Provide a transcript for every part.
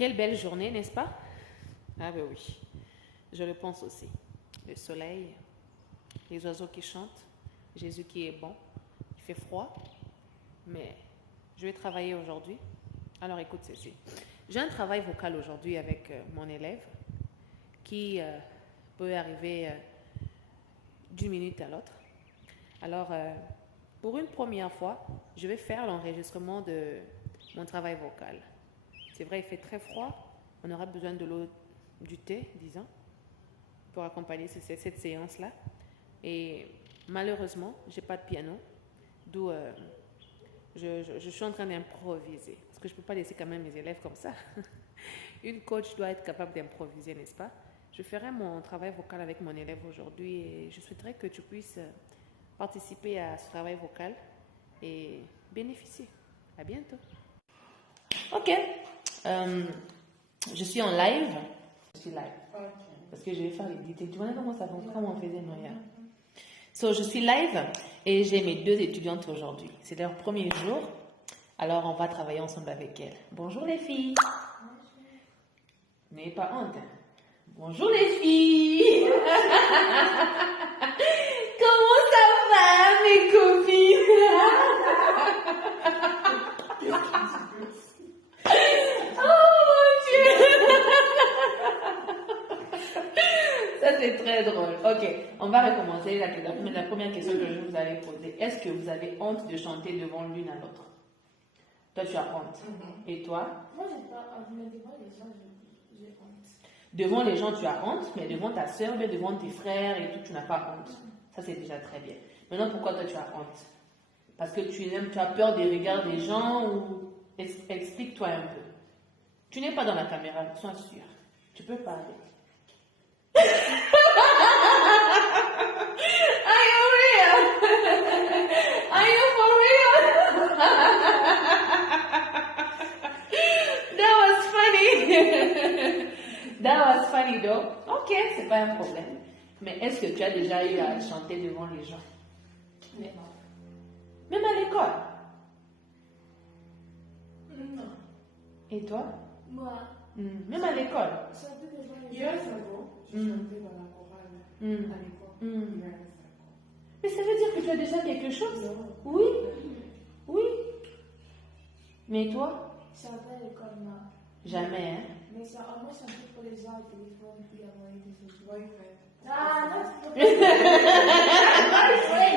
Quelle belle journée, n'est-ce pas? Ah ben oui, je le pense aussi. Le soleil, les oiseaux qui chantent, Jésus qui est bon. Il fait froid, mais je vais travailler aujourd'hui. Alors écoute ceci. J'ai un travail vocal aujourd'hui avec mon élève qui peut arriver d'une minute à l'autre. Alors, pour une première fois, je vais faire l'enregistrement de mon travail vocal. C'est vrai, il fait très froid. On aura besoin de l'eau, du thé, disons, pour accompagner cette séance-là. Et malheureusement, je n'ai pas de piano, d'où je suis en train d'improviser. Parce que je ne peux pas laisser quand même mes élèves comme ça. Une coach doit être capable d'improviser, n'est-ce pas? Je ferai mon travail vocal avec mon élève aujourd'hui et je souhaiterais que tu puisses participer à ce travail vocal et bénéficier. À bientôt. Ok. Je suis en live. Je suis live. Okay. Parce que je vais faire l'éditer. Tu vois comment ça fonctionne, comment on faisait Noya. So, je suis live et j'ai mes deux étudiantes aujourd'hui. C'est leur premier jour. Alors, on va travailler ensemble avec elles. Bonjour les filles. N'ayez pas honte. Bonjour les filles. Comment ça va mes copines? Ça, c'est très drôle. Ok, on va recommencer la première question que je vous avais posée. Est-ce que vous avez honte de chanter devant l'une à l'autre? Toi, tu as honte. Et toi? Moi, j'ai pas honte, mais devant les gens, j'ai honte. Devant les gens, tu as honte, mais devant ta soeur, mais devant tes frères et tout, tu n'as pas honte. Ça, c'est déjà très bien. Maintenant, pourquoi toi, tu as honte? Parce que tu as peur des regards des gens ou... Explique-toi un peu. Tu n'es pas dans la caméra, sois sûr. Tu peux parler. Are you real? Are you for real? That was funny. That was funny though. Ok, c'est pas un problème. Mais est-ce que tu as déjà eu à chanter devant les gens? Non. Même à l'école? Non. Et toi? Moi. Même à l'école? Chanter devant les gens. Years ago, je chantais dans la chorale à l'école. Mais ça veut dire que tu as déjà quelque chose? Non. Oui? Oui? Mais toi? Chanter à l'école, non. Jamais, hein? Mais ça, au moins chanter pour les gens au téléphone, puis avoir des autres. Boyfriend. Ah, non,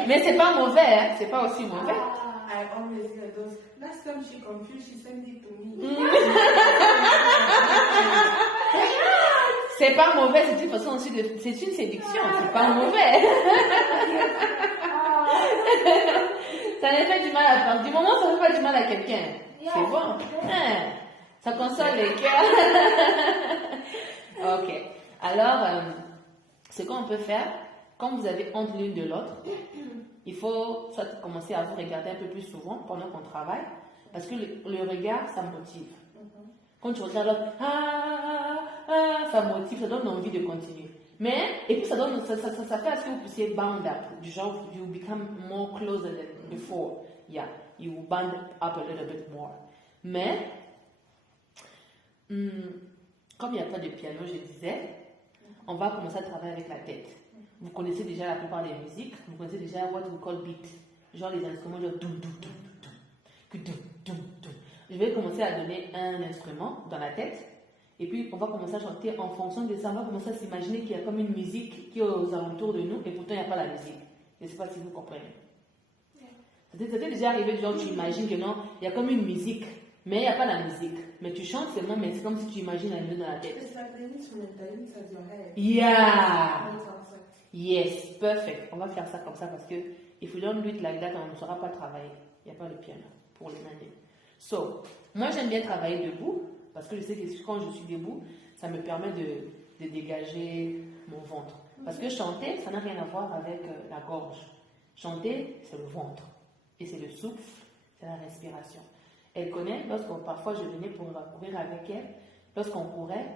Mais c'est pas mauvais, hein? C'est pas aussi mauvais. I always hear those. Last time she confused, she sent it to me. C'est pas mauvais, c'est une façon aussi de... C'est une séduction, c'est pas mauvais. Ça ne fait du mal à part. Du moment où ça ne fait pas du mal à quelqu'un, c'est bon. Ça console les cœurs. Ok. Alors, ce qu'on peut faire, quand vous avez honte l'une de l'autre, il faut soit commencer à vous regarder un peu plus souvent pendant qu'on travaille, parce que le regard, ça motive. Quand tu regardes l'autre, ça motive, ça donne envie de continuer. Mais, et puis ça fait à ce que vous puissiez bound up, du genre, you become more closer than before. Yeah, you bound up a little bit more. Mais, comme il n'y a pas de piano, je disais, on va commencer à travailler avec la tête. Vous connaissez déjà la plupart des musiques, vous connaissez déjà what we call beat, genre les instruments genre doum doum doum doum doum doum. Je vais commencer à donner un instrument dans la tête et puis on va commencer à chanter en fonction de ça. On va commencer à s'imaginer qu'il y a comme une musique qui est aux alentours de nous et pourtant il n'y a pas la musique. Je ne sais pas si vous comprenez. Ça t'est déjà arrivé, genre tu imagines que non, il y a comme une musique, mais il n'y a pas la musique. Mais tu chantes seulement, mais c'est comme si tu imagines la musique dans la tête. It's like the instrumental inside your head. Yeah! That's awesome. Yes, perfect. On va faire ça comme ça parce que if we don't do it like that, on ne saura pas travailler. Il n'y a pas de piano pour les mains. So, moi j'aime bien travailler debout parce que je sais que quand je suis debout, ça me permet de dégager mon ventre. Parce que chanter, ça n'a rien à voir avec la gorge. Chanter, c'est le ventre. Et c'est le souffle, c'est la respiration. Elle connaît, parfois je venais pour courir avec elle, lorsqu'on courait,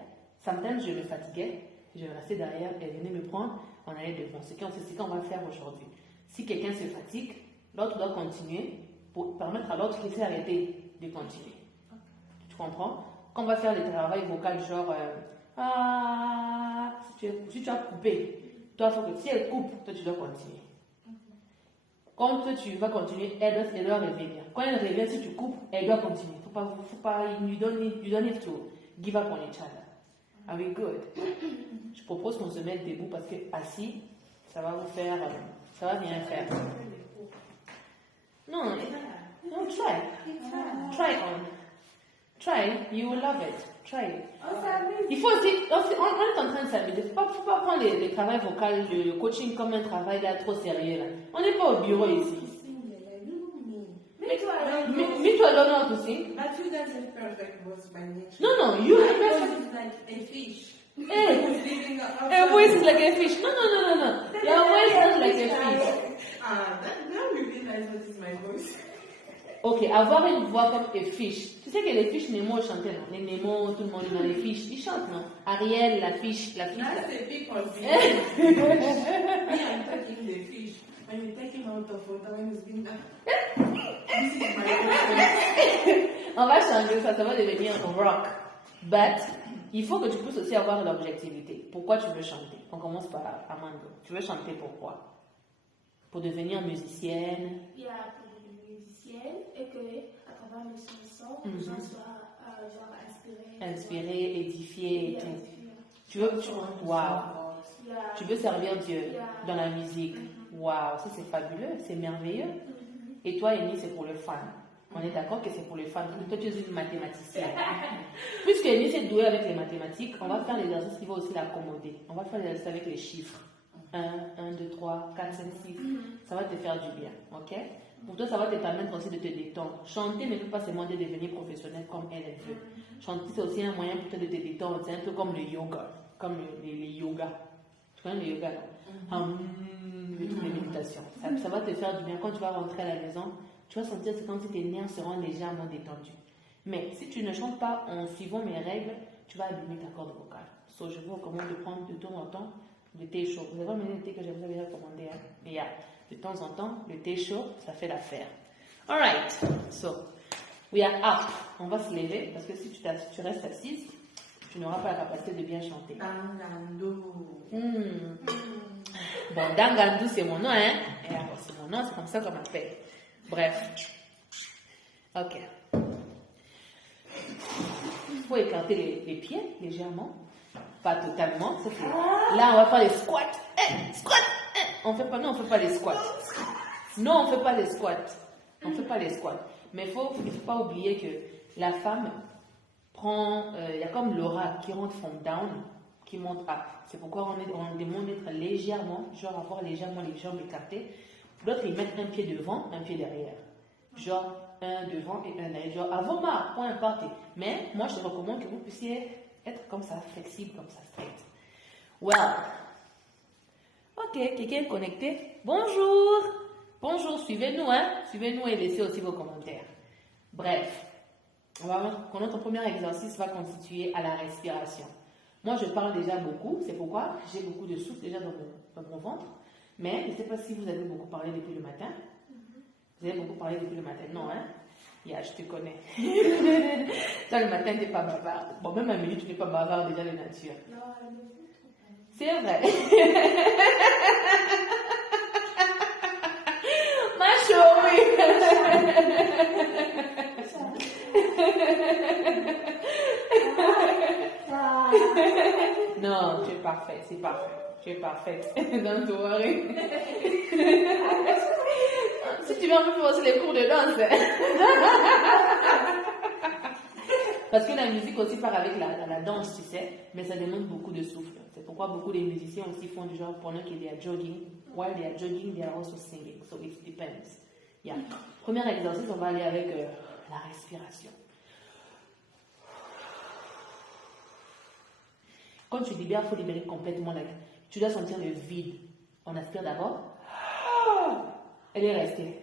sometimes je me fatiguais, je restais derrière, elle venait me prendre, on allait devant. C'est ce qu'on va faire aujourd'hui. Si quelqu'un se fatigue, l'autre doit continuer pour permettre à l'autre qui s'est arrêté de continuer. Tu comprends? Quand on va faire les travail vocal, genre, si tu as coupé, toi, il faut que si elle coupe, toi, tu dois continuer. Quand toi, tu vas continuer, elle doit revenir. Quand elle revient, si tu coupes, elle doit continuer. Faut pas, you don't have to give up on each other. Are we good? Je propose qu'on se mette debout parce que assis, ça va vous faire, ça va rien faire. Non, try. Try on. Try, you will love it. Try. Il faut aussi, on est en train de s'amuser. Faut pas prendre le travail vocal, le coaching comme un travail là trop sérieux là. On n'est pas au bureau ici. Me too, I don't know how to sing. But you doesn't perfect voice by nature. No, you. My voice is like a fish. Her voice is like a fish. No. Your voice sounds like a fish. Now you realize what is my voice. Ok, avoir une voix comme a fish. Tu sais que les fiches Nemo chantaient, non? Les Nemo, tout le monde dans les fiches. Ils chantent, non? Ariel, la fiche. That's a big confusion. Me, I'm taking the fish. When you take him out of water, when he's been this is my voice. On va changer ça va devenir rock. But, il faut que tu puisses aussi avoir l'objectivité. Pourquoi tu veux chanter? On commence par Amando. Tu veux chanter pourquoi? Pour devenir musicienne. Il y a pour devenir musicienne et que à travers mes chansons, les gens soient genre inspirés, édifiés et tout. Tu veux servir Dieu dans la musique. Waouh, ça c'est fabuleux, c'est merveilleux. Et toi, Amy, c'est pour le fun. On est d'accord que c'est pour le fun. Toi, tu es une mathématicienne. Puisque Amy est douée avec les mathématiques, on va faire l'exercice qui va aussi l'accommoder. On va faire l'exercice avec les chiffres. 1, 2, 3, 4, 5, 6. Ça va te faire du bien, ok? Pour toi, ça va te permettre aussi de te détendre. Chanter ne peut pas seulement de devenir professionnel comme elle veut. Chanter, c'est aussi un moyen pour toi de te détendre. C'est un peu comme le yoga, comme les yogas. Tu connais le yoga, non? Le truc de méditation. Ça va te faire du bien. Quand tu vas rentrer à la maison, tu vas sentir c'est comme si tes nerfs seront légèrement détendus. Mais si tu ne chantes pas en suivant mes règles, tu vas abîmer ta corde vocale. So, je vous recommande de prendre de temps en temps le thé chaud. Vous avez amené le thé que je vous avais recommandé. Hein? Et de temps en temps, le thé chaud, ça fait l'affaire. Alright. So, we are up. On va se lever parce que si tu restes assise, tu n'auras pas la capacité de bien chanter. Bon, Dangandu, c'est mon nom, hein? Et alors, c'est mon nom, c'est comme ça qu'on m'appelle. Bref. Ok. Il faut écarter les pieds légèrement. Pas totalement. Sauf que là, on va faire les squats. Squat! On fait pas les squats. Non, on fait pas les squats. Mais il faut pas oublier que la femme prend, il y a comme l'aura qui rentre from down, qui monte up. C'est pourquoi on demande d'être légèrement, genre avoir légèrement les jambes écartées. D'autres, ils mettent un pied devant, un pied derrière. Genre, un devant et un derrière. Genre, avant ma, point importe. Mais moi, je te recommande que vous puissiez être comme ça, flexible, comme ça, straight. Well. Ok, quelqu'un est connecté? Bonjour, suivez-nous, hein? Suivez-nous et laissez aussi vos commentaires. Bref. Notre premier exercice va constituer à la respiration. Moi, je parle déjà beaucoup, c'est pourquoi j'ai beaucoup de souffle déjà dans mon ventre. Mais je ne sais pas si vous avez beaucoup parlé depuis le matin. Vous avez beaucoup parlé depuis le matin, non, hein? Yeah, je te connais. Toi, le matin, tu n'es pas bavard. Bon, même à minuit, tu n'es pas bavard déjà de nature. C'est vrai. Ma chérie. Non, tu es parfaite, c'est parfait. Tu es parfaite. Don't worry. Si tu veux, on peut faire aussi les cours de danse. Parce que la musique aussi part avec la danse, tu sais, mais ça demande beaucoup de souffle. C'est pourquoi beaucoup de musiciens aussi font du genre pendant qu'ils are jogging. While they are jogging, they are also singing. So it depends. Yeah. Premier exercice, on va aller avec la respiration. Quand tu libères, il faut libérer complètement la... Tu dois sentir le vide. On aspire d'abord. Elle est restée.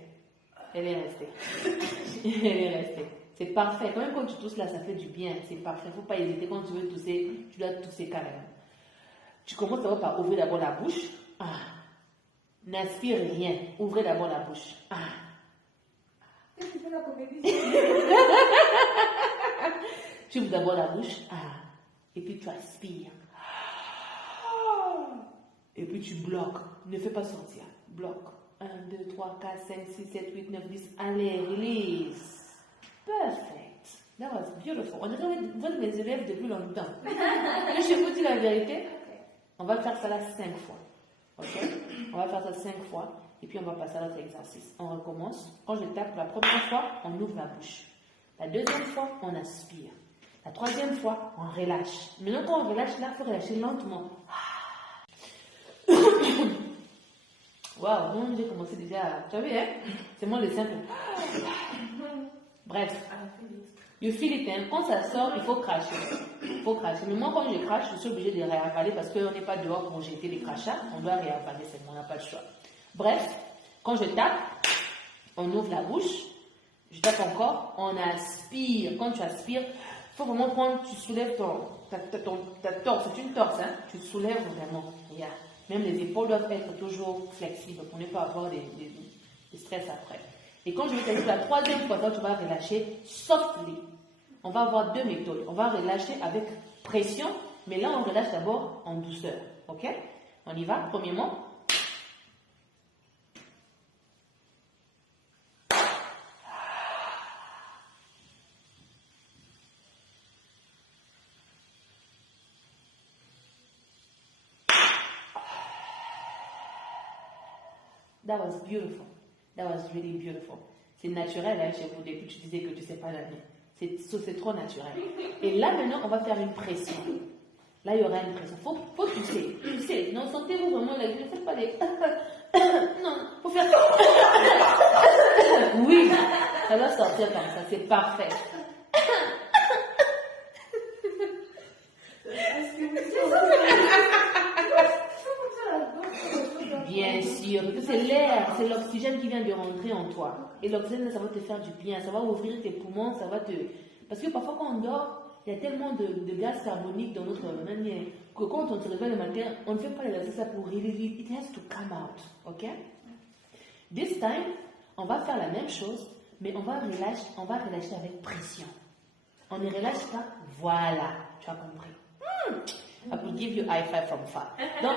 C'est parfait. Quand même quand tu tousses là, ça fait du bien. C'est parfait. Il ne faut pas hésiter. Quand tu veux tousser, tu dois tousser carrément. Tu commences d'abord par ouvrir d'abord la bouche. N'aspire rien. Ouvrez d'abord la bouche. Qu'est-ce que tu fais la comédie? Tu ouvres d'abord la bouche. Et puis tu aspires. Et puis tu bloques. Ne fais pas sortir. Bloque. 1, 2, 3, 4, 5, 6, 7, 8, 9, 10. Allez, release. Perfect. That was beautiful. On dirait votre mes élèves depuis longtemps. Je vous dis la vérité. On va faire ça là 5 fois. Ok? On va faire ça 5 fois. Et puis on va passer à l'autre exercice. On recommence. Quand je tape la première fois, on ouvre la bouche. La deuxième fois, on aspire. La troisième fois, on relâche. Maintenant, quand on relâche, là, il faut relâcher lentement. Waouh, bon, j'ai commencé déjà. Tu as vu, hein? C'est moi le simple. Bref. You feel it, hein? Quand ça sort, il faut cracher. Il faut cracher. Mais moi, quand je crache, je suis obligée de réavaler parce qu'on n'est pas dehors pour jeter les crachats. On doit réavaler seulement, on n'a pas de choix. Bref, quand je tape, on ouvre la bouche. Je tape encore, on aspire. Quand tu aspires, il faut vraiment prendre, tu soulèves ta torse. C'est une torse, hein? Tu soulèves vraiment. Yeah. Même les épaules doivent être toujours flexibles pour ne pas avoir des stress après. Et quand je vais t'aider la troisième fois, tu vas relâcher softly. On va avoir 2 méthodes. On va relâcher avec pression, mais là, on relâche d'abord en douceur. Ok? On y va. Premièrement. That was beautiful. That was really beautiful. C'est naturel, hein, chez vous, depuis que tu disais que tu ne sais pas nager. C'est trop naturel. Et là, maintenant, on va faire une pression. Là, il y aura une pression. Faut tousser. Tousser. Non, sentez-vous vraiment là. Ne faites pas des... Non, faut faire... Oui, ça doit sortir comme ça. C'est parfait. Bien sûr, c'est l'air, c'est l'oxygène qui vient de rentrer en toi. Et l'oxygène, ça va te faire du bien, ça va ouvrir tes poumons, ça va te... Parce que parfois quand on dort, il y a tellement de gaz carbonique dans notre manière que quand on se réveille le matin, on ne fait pas l'exercice pour release it. It has to come out, ok? This time, on va faire la même chose, mais on va relâcher avec pression. On ne relâche pas, voilà, tu as compris. I will give you high five from far. Donc,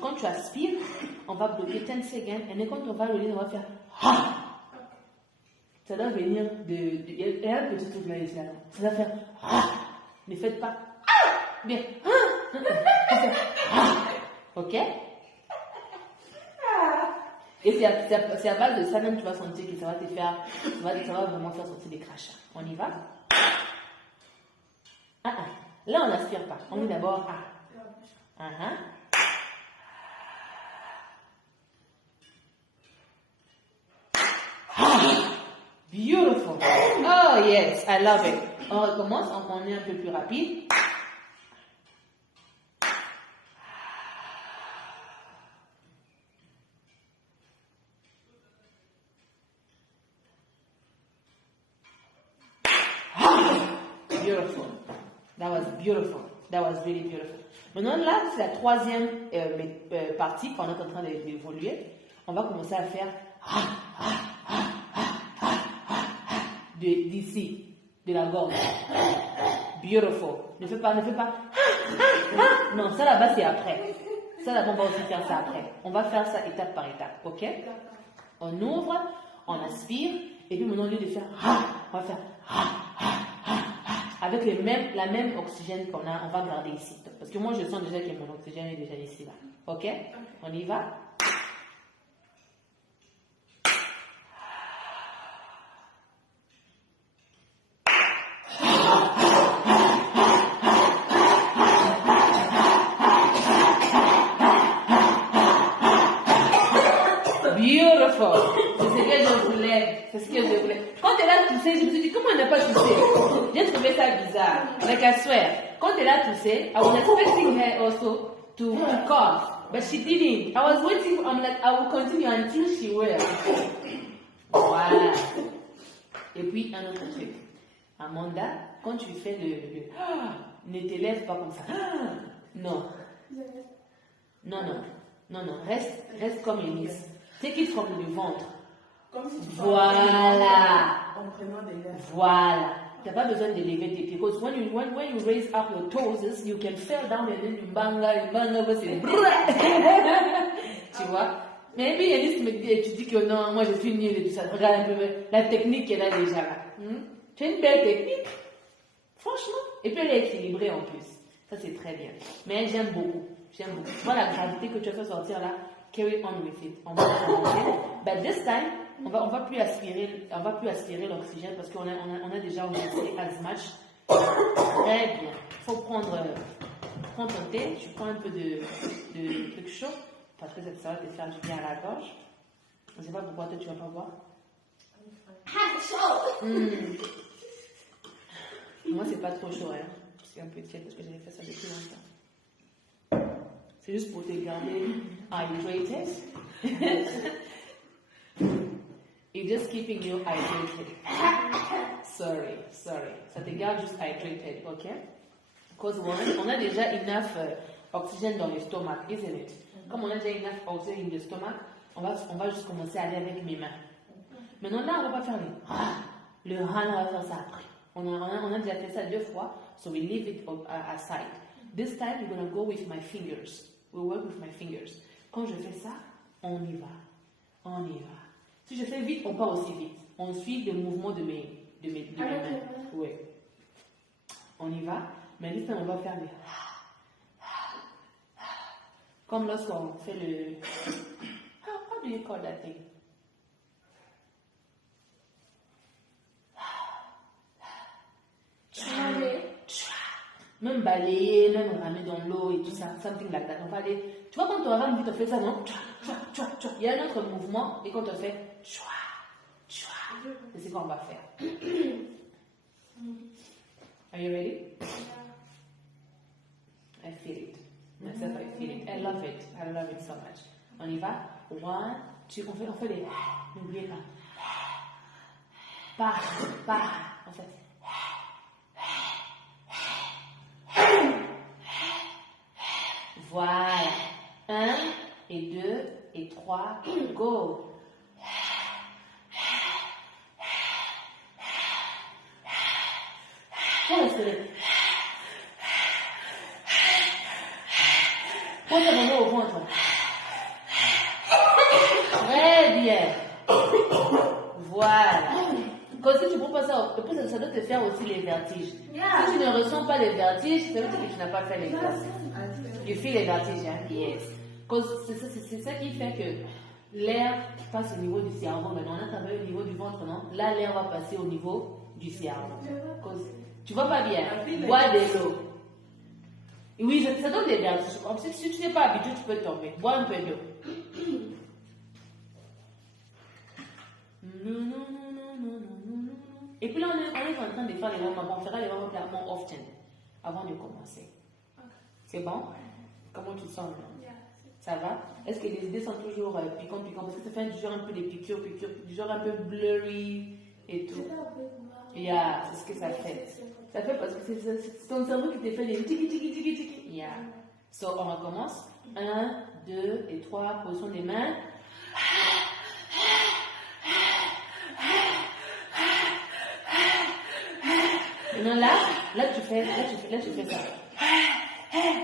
quand tu aspires, on va bloquer 10 secondes. Et quand on va release, on va faire ha. Ça doit venir il y a un petit truc là, ça doit faire ha. Ne faites pas bien. Ok? Et c'est à base de ça même que tu vas sentir que ça va te faire, ça va vraiment faire sortir des crachats. On y va? Là, on n'aspire pas. On dit d'abord Beautiful. Oh yes, I love it. On recommence, on est un peu plus rapide. Beautiful. That was beautiful. That was really beautiful. Maintenant, là, c'est la troisième partie qu'on est en train d'évoluer. On va commencer à faire d'ici, de la gorge. Beautiful. Ne fais pas. Non, ça là-bas, c'est après. Ça là-bas, on va aussi faire ça après. On va faire ça étape par étape, ok? On ouvre, on aspire, et puis maintenant, au lieu de faire on va faire avec la même oxygène qu'on a, on va garder ici. Parce que moi, je sens déjà que mon oxygène est déjà ici, là. Ok? On y va? Beautiful! C'est ce que je voulais. Quand elle a toussé, je me suis dit, comment elle n'a pas toussé? J'ai trouvé ça bizarre. Like I swear. Quand elle a toussé, I was expecting her also to cough. But she didn't. I was waiting, I'm like, I will continue until she will. Voilà. Et puis, un autre truc. Amanda, quand tu fais ne te lève pas comme ça. Non. Non. Reste comme Elise. Take it from le ventre. Comme si tu voilà. en prenant des airs. Voilà. tu n'as pas besoin d'élever tes pieds. Because when you raise up your toes, you can fall down and then you banga, c'est tu vois. Mais puis Yanis me dit, tu dis que non, moi je suis nulle et tout ça. Regarde un peu la technique qu'elle a déjà là. Tu as une belle technique. Franchement. Et puis elle est équilibrée en plus. Ça c'est très bien. Mais j'aime beaucoup. J'aime beaucoup. Voilà la gravité que tu as fait sortir là. Carry on with it. On va commencer. But this time, on va plus aspirer l'oxygène parce qu'on a déjà enregistré as much. Très bien. Il faut prendre ton thé. Tu prends un peu de truc chaud parce que ça va te faire du bien à la gorge. Je ne sais pas pourquoi toi tu vas pas boire. Moi c'est pas trop chaud, hein. C'est un peu tiède parce que j'avais fait ça depuis longtemps. C'est juste pour te garder hydrated. It's just keeping you hydrated. Sorry. Ça te garde juste hydrated, ok? Because on a déjà enough oxygène dans le stomac, isn't it? Comme on a déjà enough oxygène dans le stomac, on va juste commencer à aller avec mes mains. Maintenant là, on va pas faire le on va faire ça après. On a déjà fait ça 2 fois, so we leave it aside. This time, we're going to go with my fingers. We'll work with my fingers. Quand je fais ça, on y va. Si je fais vite, on part aussi vite. On suit le mouvement de mes mains. Oui. On y va. Mais this time, on va faire des... Comme lorsqu'on fait le... How do you call that thing? Même balayer, même ramer dans l'eau et tout ça, something like that. On va aller, tu vois, quand tu rames vite, on fait ça, non? Il y a un autre mouvement, et quand on fait, c'est ce qu'on va faire. Are you ready? I feel it. Myself, I feel it. I love it so much. On y va. 1, 2, on fait les, n'oubliez pas. En fait. Voilà. 1 et 2 et 3, go. Faut respirer. Pose ta main au ventre. Très bien. Voilà. Quand si tu ne prends pas ça, ça doit te faire aussi les vertiges. Si tu ne ressens pas les vertiges, ça veut dire que tu n'as pas fait l'exercice. You feel les vertiges, hein? Yes. C'est ça qui fait que l'air passe au niveau du cerveau. Maintenant, on a travaillé au niveau du ventre, non? Là, l'air va passer au niveau du cerveau. Tu vois pas bien? Bois de l'eau. Oui, ça donne des vertiges. Si tu n'es pas habitué, tu peux tomber. Bois un peu d'eau. Et puis là, on est en train de faire les warm-up. On fera les warm-up more often avant de commencer. C'est bon? Comment tu te sens maintenant? Ça va? Est-ce que les idées sont toujours piquantes? Parce que ça fait du genre un peu des piqûres, du genre un peu blurry et tout. Yeah, c'est ce que ça fait. Ça fait parce que c'est ton cerveau qui te fait des tiki. Yeah. So, on recommence. 1, 2 et 3, position des mains. Maintenant là tu fais ça.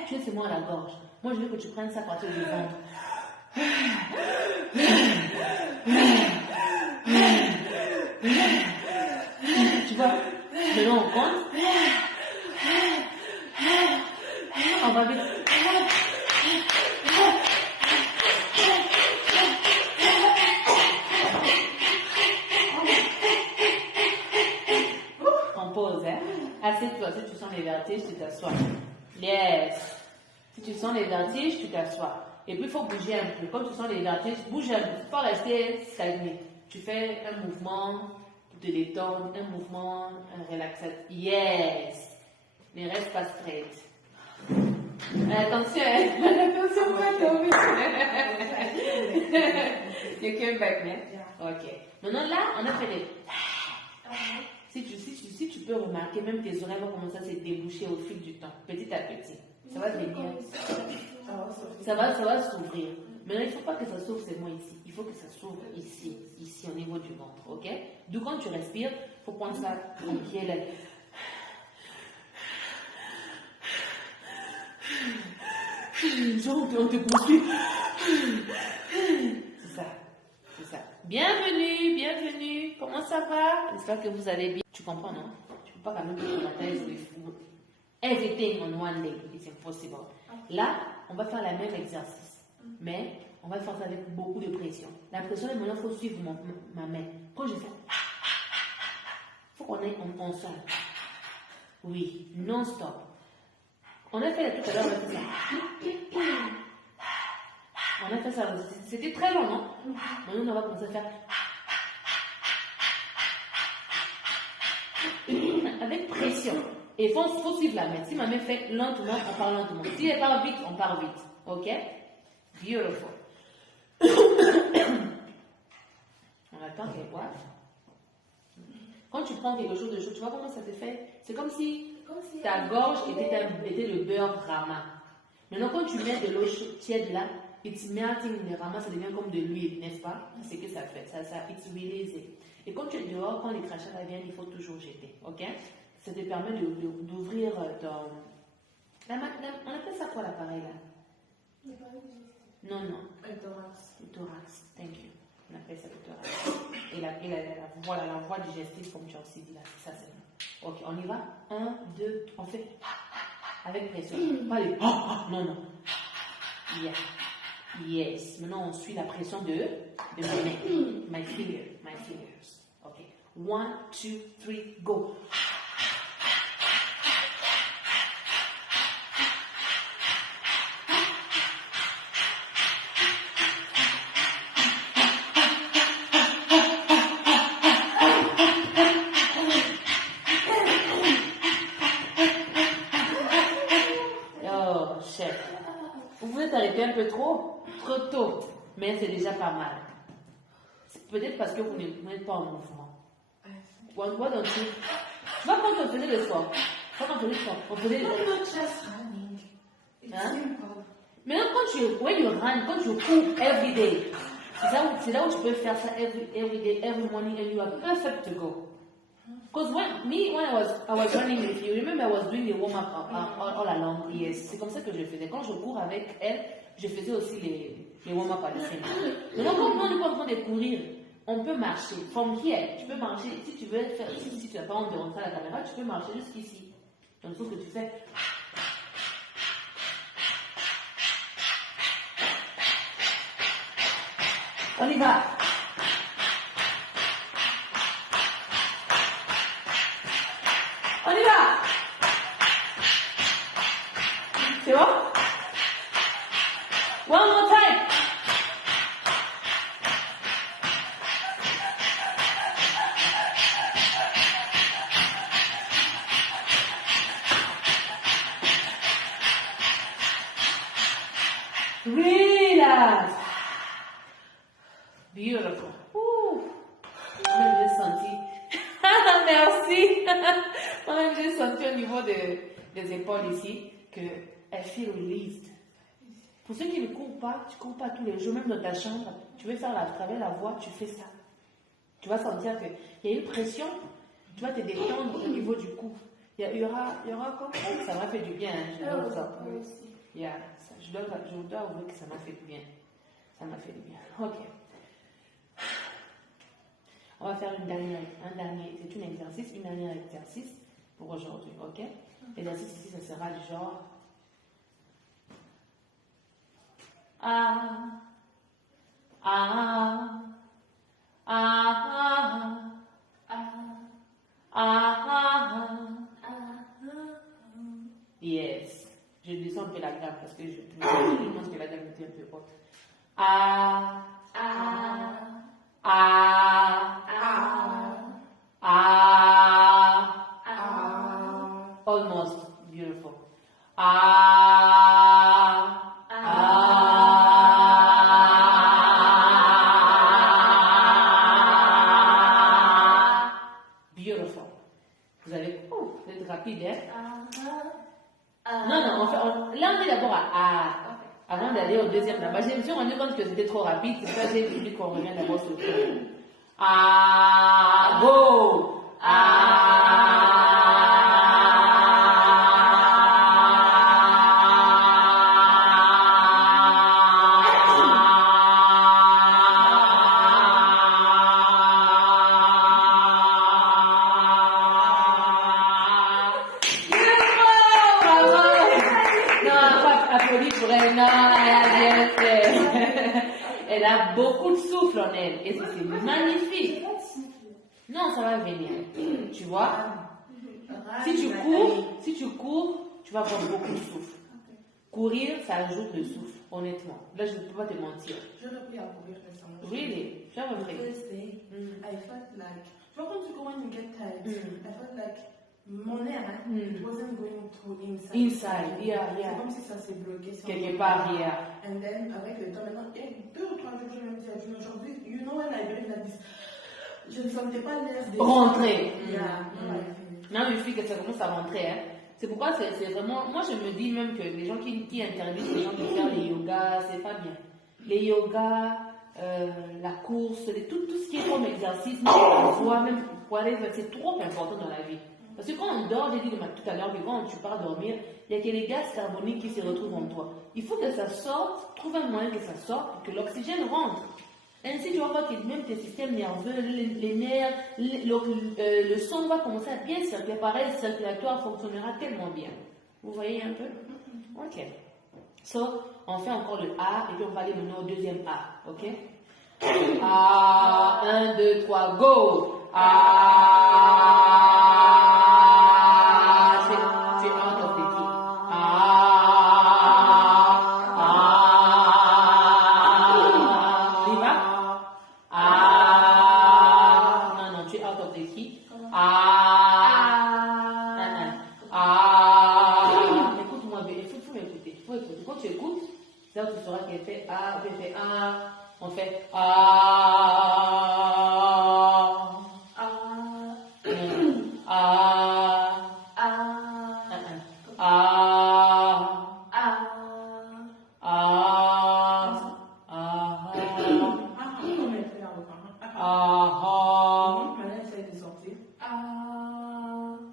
Tu es moi à la gorge. Moi je veux que tu prennes ça à partir du ventre. Tu vois? Maintenant on compte. On va vite. On pose, hein? Assieds-toi. Si tu sens les vertiges, tu t'assois. Yes. Si tu sens les vertiges, tu t'assois. Et puis il faut bouger un peu. Quand tu sens les vertiges, bouge un peu. Il ne faut pas rester stagné. Tu fais un mouvement pour te détendre, un mouvement, un relaxation. Yes. Mais reste pas straight. Attention, attention, pas tomber. You came back, man? Ok. Maintenant là, on a fait les... Si tu peux remarquer, même tes oreilles vont commencer à se déboucher au fil du temps, petit à petit. Ça va devenir. Ça va s'ouvrir. Maintenant, il ne faut pas que ça s'ouvre seulement ici. Il faut que ça s'ouvre ici, au niveau du ventre, ok? D'où quand tu respires, il faut prendre ça tranquille. Genre, on te poursuit. C'est ça. C'est ça. Bienvenue, bienvenue. Comment ça va? J'espère que vous allez bien. Tu comprends, non? Tu peux pas quand même traumatize with everything on one day. It's impossible. Là, on va faire le même exercice. Mais on va faire ça avec beaucoup de pression. La pression, maintenant, il faut suivre ma main. Quand je fais, il faut qu'on sonne. Oui, non-stop. On a fait tout à l'heure, on a fait ça. On a fait ça aussi. C'était très long, non? Maintenant, on va commencer à faire avec pression. Et il faut suivre la main. Si ma main fait lentement, on part lentement. Si elle part vite, on part vite. Ok? Beautiful. On attend qu'elle boive. Quand tu prends quelque chose de chaud, tu vois comment ça te fait? C'est comme si ta gorge était le beurre rama. Maintenant, quand tu mets de l'eau tiède là, it's melting le rama, ça devient comme de l'huile, n'est-ce pas? C'est ce que ça fait. Ça, it's releasing. Et quand tu es dehors, quand les crachats viennent, il faut toujours jeter. Ok? Ça te permet d'ouvrir ton. On appelle ça quoi l'appareil là? Non. Un thorax. Le thorax. Thank you. On appelle ça le thorax. Et la voie digestive, comme tu as aussi dit là. Ça, c'est bon. Ok, on y va. 1, 2, on fait avec pression. Pas les. Non. Yeah. Yes. Maintenant, on suit la pression de mes mains. My fingers. Ok. 1, 2, 3, go. Un peu trop tôt, mais c'est déjà pas mal. Peut-être parce que vous n'êtes pas en mouvement. What don't you? Tu vois quand on faisait le sport, on faisait Just running. It's simple. Maintenant quand tu cours every day, c'est là où tu peux faire ça every day, every morning, and you are perfect to go. Because when I was running with you, remember I was doing the warm up all along. Yes, c'est comme ça que je faisais. Quand je cours avec elle, je faisais aussi les warm up à la scène. Donc quand on n'est pas en train de courir, on peut marcher. From here, tu peux marcher. Si tu veux faire, si tu n'as pas honte de rentrer à la caméra, tu peux marcher jusqu'ici. Donc il faut que tu fais. On y va. On y va. C'est bon? One more time. Relax. Beautiful. Même j'ai senti. Merci. Moi-même j'ai senti au niveau des épaules ici que I feel released. Pour ceux qui ne courent pas, tu ne cours pas tous les jours, même dans ta chambre, tu veux faire à travers la voie, tu fais ça. Tu vas sentir qu'il y a une pression, tu vas te détendre au niveau du cou. Il y aura comme ça m'a fait du bien. Je dois ça. Yeah, je dois avouer que ça m'a fait du bien. Ça m'a fait du bien. Ok. On va faire un dernier, c'est un dernier exercice pour aujourd'hui, ok? L'exercice ici, ça sera du genre Yes. Je descends un peu la gamme parce que je pense que la gamme était un peu haute. Almost beautiful. Beautiful. Vous allez être rapide, hein? Non, là on est d'abord à avant d'aller au deuxième là-bas. Je me suis rendu compte que c'était trop rapide, c'est pour ça que j'ai voulu qu'on revienne d'abord sur le premier. Go! a beaucoup de souffle en elle. Et c'est magnifique. J'ai pas de souffle. Non, ça va venir. Tu vois? Si tu cours, tu vas avoir beaucoup de souffle. Courir, ça ajoute le souffle, honnêtement. Là, je ne peux pas te mentir. J'aurais appris à courir récemment. Really? J'ai repris. First day, I felt like, tu vois quand tu cours when you get tired, I felt like mon air, it wasn't going through inside. Inside, yeah. C'est comme si ça s'est bloqué. Quelque part, yeah. And then, avec le temps, maintenant, 2 ou 3 jours, je me dis à Dieu, aujourd'hui, you know when I breathe like this, je ne sentais pas l'air des... Rentrer. Yeah. Non, il suffit que ça commence à rentrer. Hein. C'est pourquoi c'est vraiment... Moi, je me dis même que les gens qui interdisent les gens de faire les yogas, c'est pas bien. Les yogas, la course, tout ce qui est comme exercice, même la voix, même c'est trop important dans la vie. Parce que quand on dort, j'ai dit tout à l'heure que quand tu pars dormir, il y a que les gaz carboniques qui se retrouvent en toi. Il faut que ça sorte, trouve un moyen que ça sorte pour que l'oxygène rentre. Ainsi, tu vas voir que même tes systèmes nerveux, les nerfs, le sang va commencer à bien circuler. Pareil, le circulatoire fonctionnera tellement bien. Vous voyez un peu? Ok. So, on fait encore le A et puis on va aller maintenant au deuxième A. Ok? A, 1, 2, 3, go! A. Tu es out of the key. Écoute-moi bien, il faut m'écouter. Quand tu écoutes, c'est là où tu sauras qu'elle fait A, puis elle fait A, on fait A.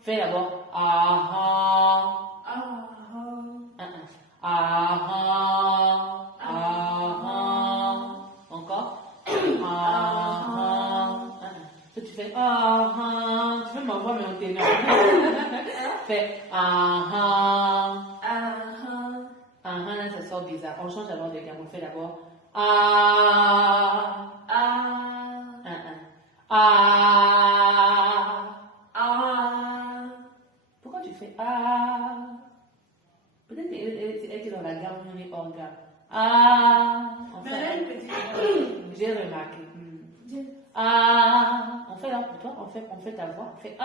Fais d'abord encore. Tu fais tu fais ma voix mais en ténor. Fais là ça sort bizarre. On change d'abord de gamme. On fait d'abord Pourquoi tu fais peut-être elle est dans la gamme, on est hors gamme. J'ai remarqué. On fait là pour toi, on fait ta voix, on fait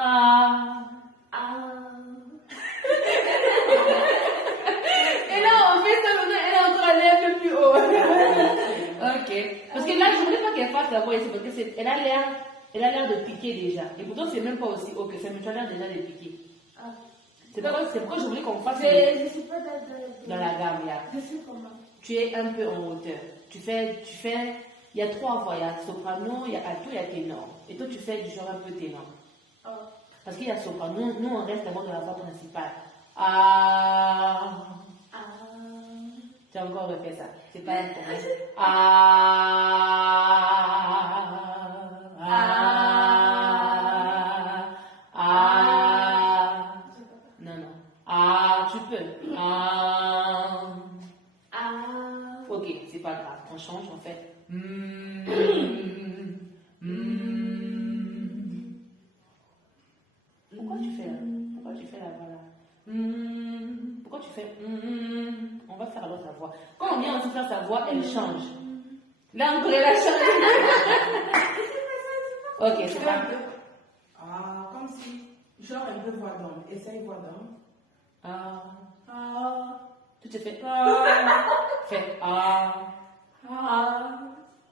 Et là on fait ça maintenant, elle est encore allée un peu plus haut. Ok. Parce que là je voulais pas qu'elle fasse la voix ici parce que elle a l'air de piquer déjà. Et pourtant c'est même pas aussi haut que ça, mais tu as l'air déjà de piquer. C'est pourquoi je voulais qu'on fasse Je suis pas dans la gamme là. Je suis comment? Tu es un peu en hauteur. Tu fais, il y a 3 voix, il y a soprano, il y a alto, il y a ténor. Et toi tu fais du genre un peu ténor. Parce qu'il y a soprano, nous on reste d'abord dans la voix principale. Tu as encore refait ça. C'est pas un problème. Non. Tu peux. Ok, c'est pas grave. On change, on fait. Pourquoi tu fais la voix là? Pourquoi tu fais On va faire l'autre voix. Quand on vient aussi faire sa voix, elle change. Là encore, elle a changé. Ok, c'est pas. Comme si, genre un peu voix d'homme. Essaye voix d'homme. Tu te fais. Fais.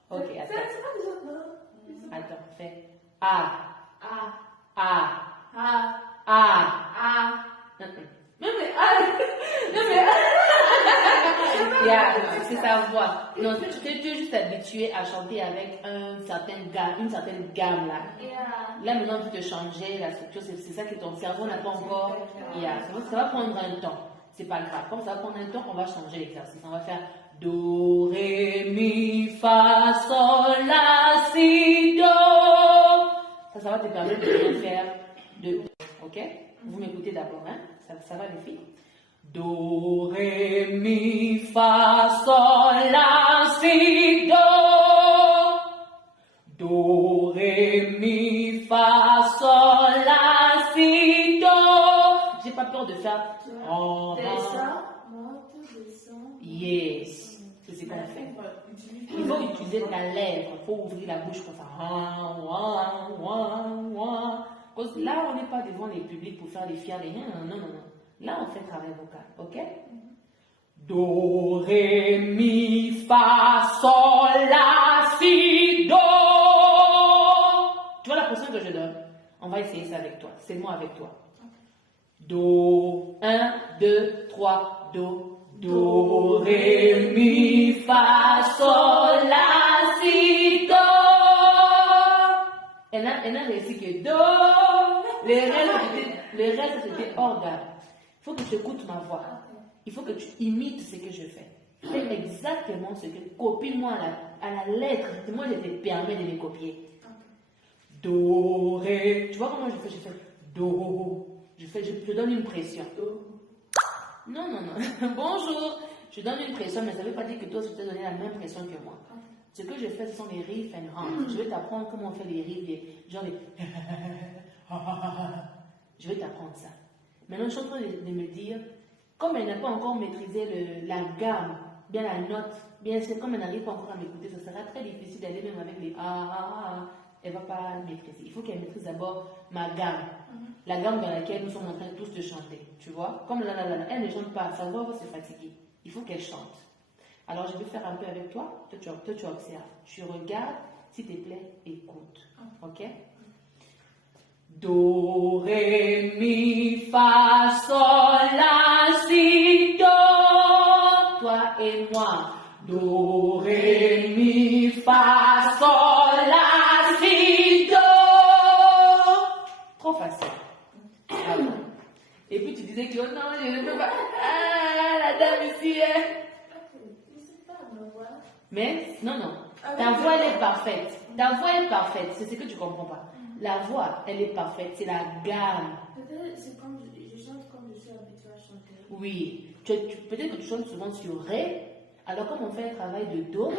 Ok, attends. Attends, fais. C'est sa voix. Non, tu es juste habitué à chanter avec une certaine gamme là. Là maintenant, tu te changer la structure, c'est ça que ton cerveau n'a pas encore. Ça va prendre un temps. C'est pas grave. Comme ça va prendre un temps, on va changer l'exercice. On va faire Do, Ré, Mi, Fa, Sol, La, Si, Do. Ça va te permettre de bien faire ok? Vous m'écoutez d'abord, hein? Ça va les filles? Do, Ré, Mi, Fa, Sol, La, Si, Do. Do, ré, mi, fa, sol, la, si, do. J'ai pas peur de faire. Oh, Descends, monte, descends. yes. C'est ce qu'on fait. Il faut utiliser la lèvre. Il faut ouvrir la bouche comme ça. Parce que là, on n'est pas devant les publics pour faire les fiers. Non. Là, on fait travail vocal. Ok? Do, ré, mi, fa, sol, la, si, do. Tu vois la position que je donne? On va essayer ça avec toi. C'est moi avec toi. Do, 1, 2, 3, do. Do, ré, mi, fa, sol, la, si, do. Elle a réussi que do. Le reste, c'était organe. Il faut que tu écoutes ma voix. Il faut que tu imites ce que je fais. Fais exactement ce que... Copie-moi à la lettre. Moi, je te permets de les copier. Do, ré. Tu vois comment je fais? Je fais do. Je te donne une pression. Non. Bonjour. Je donne une pression, mais ça ne veut pas dire que toi, tu te donnes la même pression que moi. Ce que je fais, ce sont les riffs and hums. Je vais t'apprendre comment on fait les riffs, genre les... Je vais t'apprendre ça. Maintenant, je suis en train de me dire, comme elle n'a pas encore maîtrisé la gamme, bien la note, bien c'est comme elle n'arrive pas encore à m'écouter, ça sera très difficile d'aller même avec les elle ne va pas maîtriser. Il faut qu'elle maîtrise d'abord ma gamme. La gamme dans laquelle nous sommes en train tous de chanter. Tu vois? Comme elle ne chante pas, sa voix va se fatiguer. Il faut qu'elle chante. Alors je vais faire un peu avec toi. Toi, tu observes. Tu regardes. S'il te plaît, écoute. Ok? Do, ré, mi, fa, sol, la, si, do. Toi et moi. Do, ré, mi, fa, sol, la, si, do. Trop facile. Alors. Et puis tu disais que oh non, je ne peux pas. Ah, la dame ici est. Mais non. Ta voix, elle est parfaite. Ta voix est parfaite. C'est ce que tu ne comprends pas. La voix, elle est parfaite. C'est la gamme. Peut-être c'est comme je chante comme je suis habituée à chanter. Oui. Peut-être que tu chantes souvent sur ré. Alors, comme on fait un travail de do,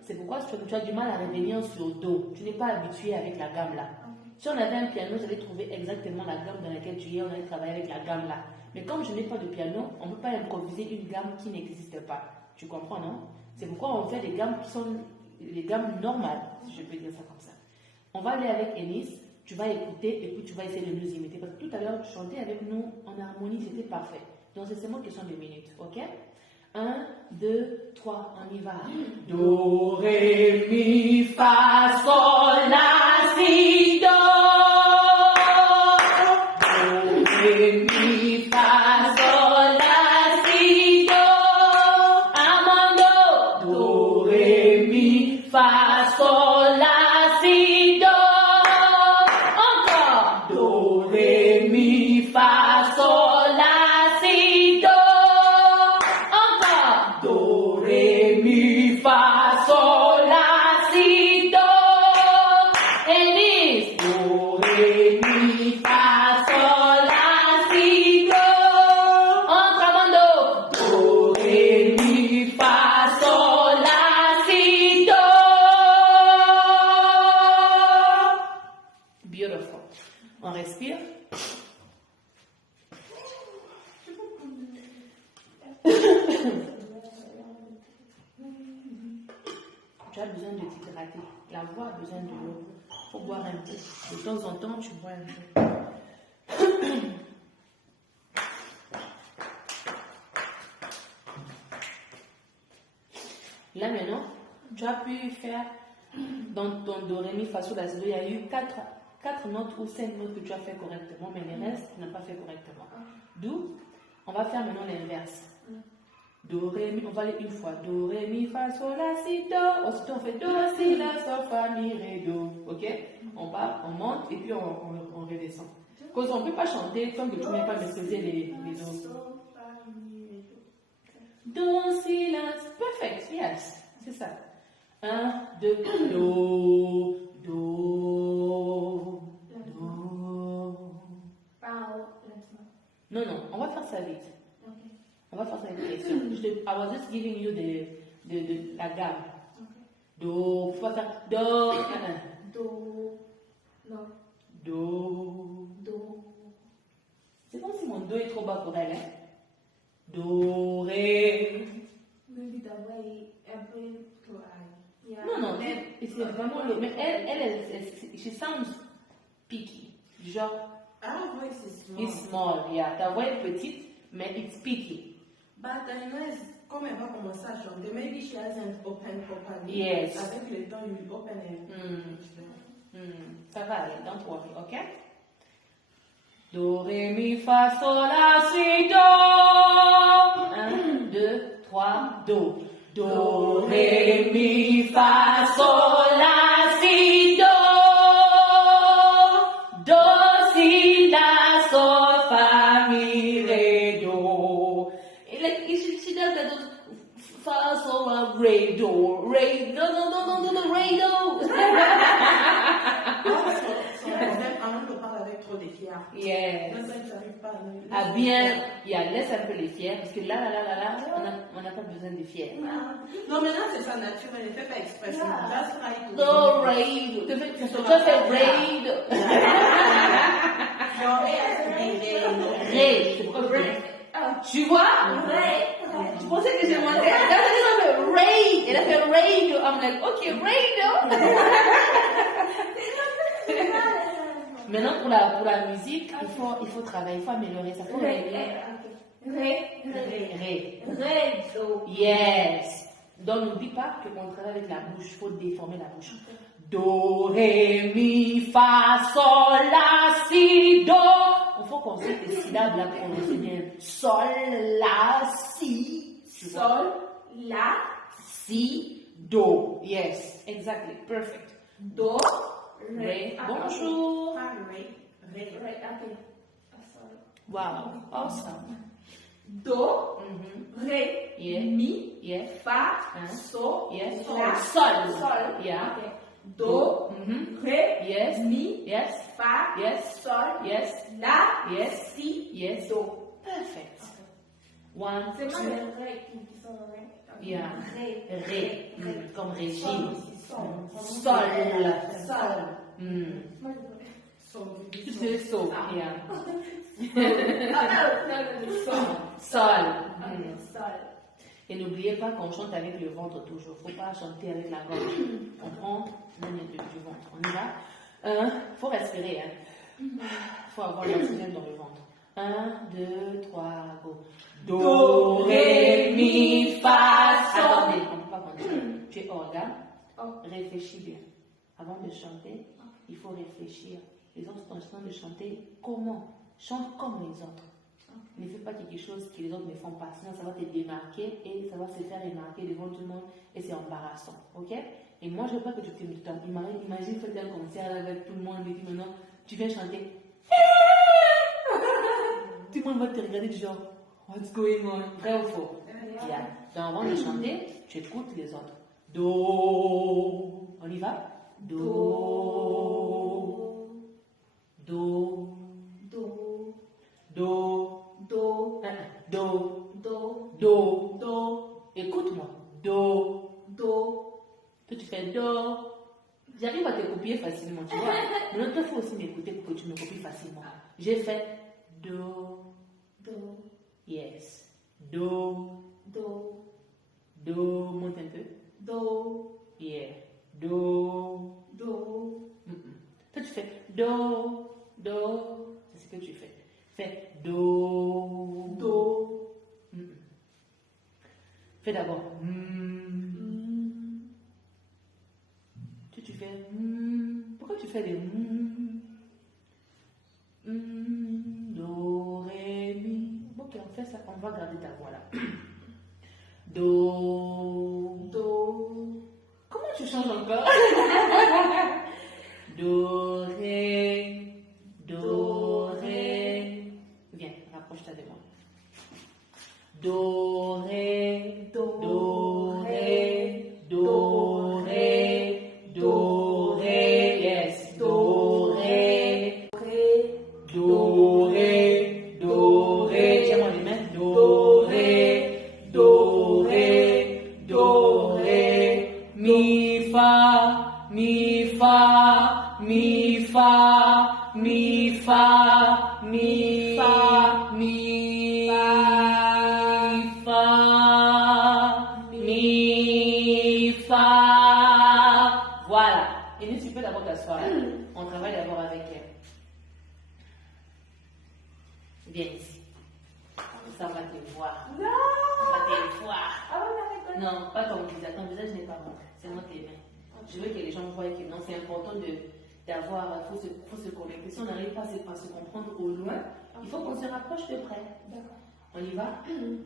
c'est pourquoi tu as du mal à revenir sur do. Tu n'es pas habitué avec la gamme là. Si on avait un piano, j'allais trouver exactement la gamme dans laquelle tu es. On allait travailler avec la gamme là. Mais comme je n'ai pas de piano, on ne peut pas improviser une gamme qui n'existe pas. Tu comprends, non? C'est pourquoi on fait des gammes qui sont les gammes normales, si je peux dire ça comme ça. On va aller avec Ennis, tu vas écouter et puis tu vas essayer de nous imiter. Parce que tout à l'heure, tu chantais avec nous en harmonie, c'était parfait. Donc c'est seulement question de minutes, ok? 1, 2, 3, on y va. Do, ré, mi, fa, sol, la, si, do. Do, ré, mi, fa, sol, la, si, do. Amando. Do, ré, mi, fa, sol, la, si, do. Encore. Do, ré, mi, fa, sol, la, si, do. Do, ré, mi, fa, sol, la, si, do. Ennis. Do, ré, mi, fa, sol, la, si, do. Contrabando. Do, ré, mi, fa, sol, la, si, do. Beautiful. On respire. Tu as besoin de t'hydrater. La voix a besoin de l'eau. Il faut boire un peu. De temps en temps, tu bois un peu. Là maintenant, tu as pu faire dans ton do, ré, mi, fa, sol, la, si, do. Il y a eu 4 notes ou 5 notes que tu as fait correctement, mais les restes, tu n'as pas fait correctement. D'où, on va faire maintenant l'inverse. Do, ré, mi, on va aller une fois. Do, ré, mi, fa, sol, la, si, do. Ensuite, on fait do, si, la, sol, fa, mi, ré, do. Ok? On va, on monte et puis on redescend. Parce qu'on ne peut pas chanter tant que tu n'as pas maîtrisé les do. Do, si, la, perfect, yes. C'est ça. 1, 2, do, do, do. Non, on va faire ça vite. On va faire ça avec question. I was just giving you la gamme. Do, faut pas faire do, Do. Non. Do. Do. C'est comme si mon do est trop bas pour elle. Hein? Do, ré. Maybe ta voix est un peu trop high. Yeah. Non, non, c'est vraiment le. Mais elle, she sounds picky. Genre, Our voice is small. it's small, yeah. Ta voix est petite, mais it's picky. But I know it's comme elle va commencer à chanter. Maybe she hasn't opened properly. Yes. Avec le temps, you will open it. Ça va aller, don't worry, ok? Do, ré, mi, fa, sol, la, si, do. 1, 2, 3, do. Do, ré, mi, fa, sol, la, si, do. Do, si, la, sol, fa, mi, ré, do. Like, she does that, fa, sol, la, ré, do, ré, no, ré, do. Son problème, on ne peut pas avec trop de fiers. Yes. Même si tu n'arrives pas Ah bien, laisse un peu les fiers, parce que là, on n'a pas besoin de fiers. Non, maintenant c'est ça naturel, ne fais pas exprès. Just try to. Do, raid. Tu fais raid. Non, mais Raid, c'est pourquoi je dis. Tu vois? Tu pensais que j'ai monté. Raid. Elle a fait raid. I'm like, ok, raid. Maintenant, pour la musique, il faut travailler, il faut améliorer ça. Faut ré. Do. Yes. Donc, n'oublie pas qu'on travaille avec la bouche. Il faut déformer la bouche. Do, ré, mi, fa, sol, la, si, do. Il faut qu'on sait les syllabes là pour prononcer bien. Sol, la, si. Sol. La. Si, do. Yes, exactly. Perfect. Do. Ré. Bonjour. Pas ré. Ré. Ok. Sorry. Wow. Awesome. Do. Ré. Yeah. Mi. Yeah. Fa. Hein? So. Yes. La. Sol. Sol. Yeah. Ok. Do. Ré. Yes. Mi. Yes. Fa. Yes. Sol. Yes. La. Yes. Si. Yes. Do. Perfect. One, C'est two. moi le ré qui sont ré. Yeah. Ré. Ré. Comme régime. Sol. Sol. Sol. Moi, je Tu sais, so. Yeah. Sol. Sol. Sol. Et n'oubliez pas qu'on chante avec le ventre toujours. Il ne faut pas chanter avec la gorge. On prend même du ventre. On y va. Faut respirer. Faut avoir l'oxygène dans le ventre. 1, 2, 3, go. Do, ré, mi, fa, sol. Attendez, on ne peut pas continuer. Tu es organe. Réfléchis bien. Avant de chanter, il faut réfléchir. Les autres sont en train de chanter comment? Chante comme les autres. Ne fais pas quelque chose que les autres ne font pas. Sinon, ça va te démarquer et ça va se faire remarquer devant tout le monde et c'est embarrassant. Ok? Et moi, je veux pas que tu t'aimes tout le temps. Imagine faire un concert avec tout le monde et puis maintenant, tu viens chanter. Tout le monde va te regarder du genre, what's going on? Vrai ou faux? Yeah. Donc, avant de chanter, tu écoutes les autres. Do. On y va? Do. Do. Do. Do. Do. Do. Do. Do. Do. Écoute-moi. Do. Do. Toi, tu fais Do. J'arrive à te copier facilement, tu vois. Mais toi, il faut aussi m'écouter pour que tu me copies facilement. J'ai fait Do. Do. Yes. Do. Do. Do. Monte un peu. Do. Yeah. Do. Do. Toi, tu fais Do. Do. C'est ce que tu fais. Fais Do. Do. Fais d'abord. Tu fais. Pourquoi tu fais des Do, ré, mi. Ok, on fait ça. On va garder ta voix là. Do. Do. Comment tu changes encore? Do, ré. Do, ré. Viens, rapproche-toi de moi. Do, ré. Do, ré. Do, ré. Do, ré. Yes. Do, ré. Do, ré. Do, ré. Tiens-moi les mains. Do, ré. Do, ré. Do, ré. Mi, fa. Mi, fa. Non. Pas tes fois. Ah ouais, d'accord. Non, pas ton visage. Ton visage n'est pas bon. C'est moi tes mains. Je veux que les gens voient que non, c'est important d'avoir, faut se connecter. Si on n'arrive pas à se comprendre au loin, il faut qu'on se rapproche de près. D'accord. On y va?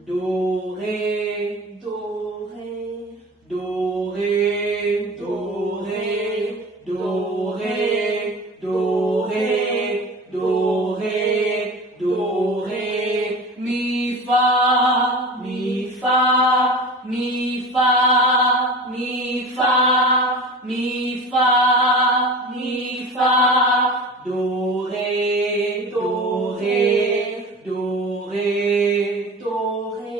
Do, ré, Do, ré. do, ré, do, ré, do, ré, do, ré, do, ré, do, ré, mi, fa, mi, fa, mi, fa, mi, fa, mi, fa, mi, fa, do, ré, do, ré, do, ré, do, ré.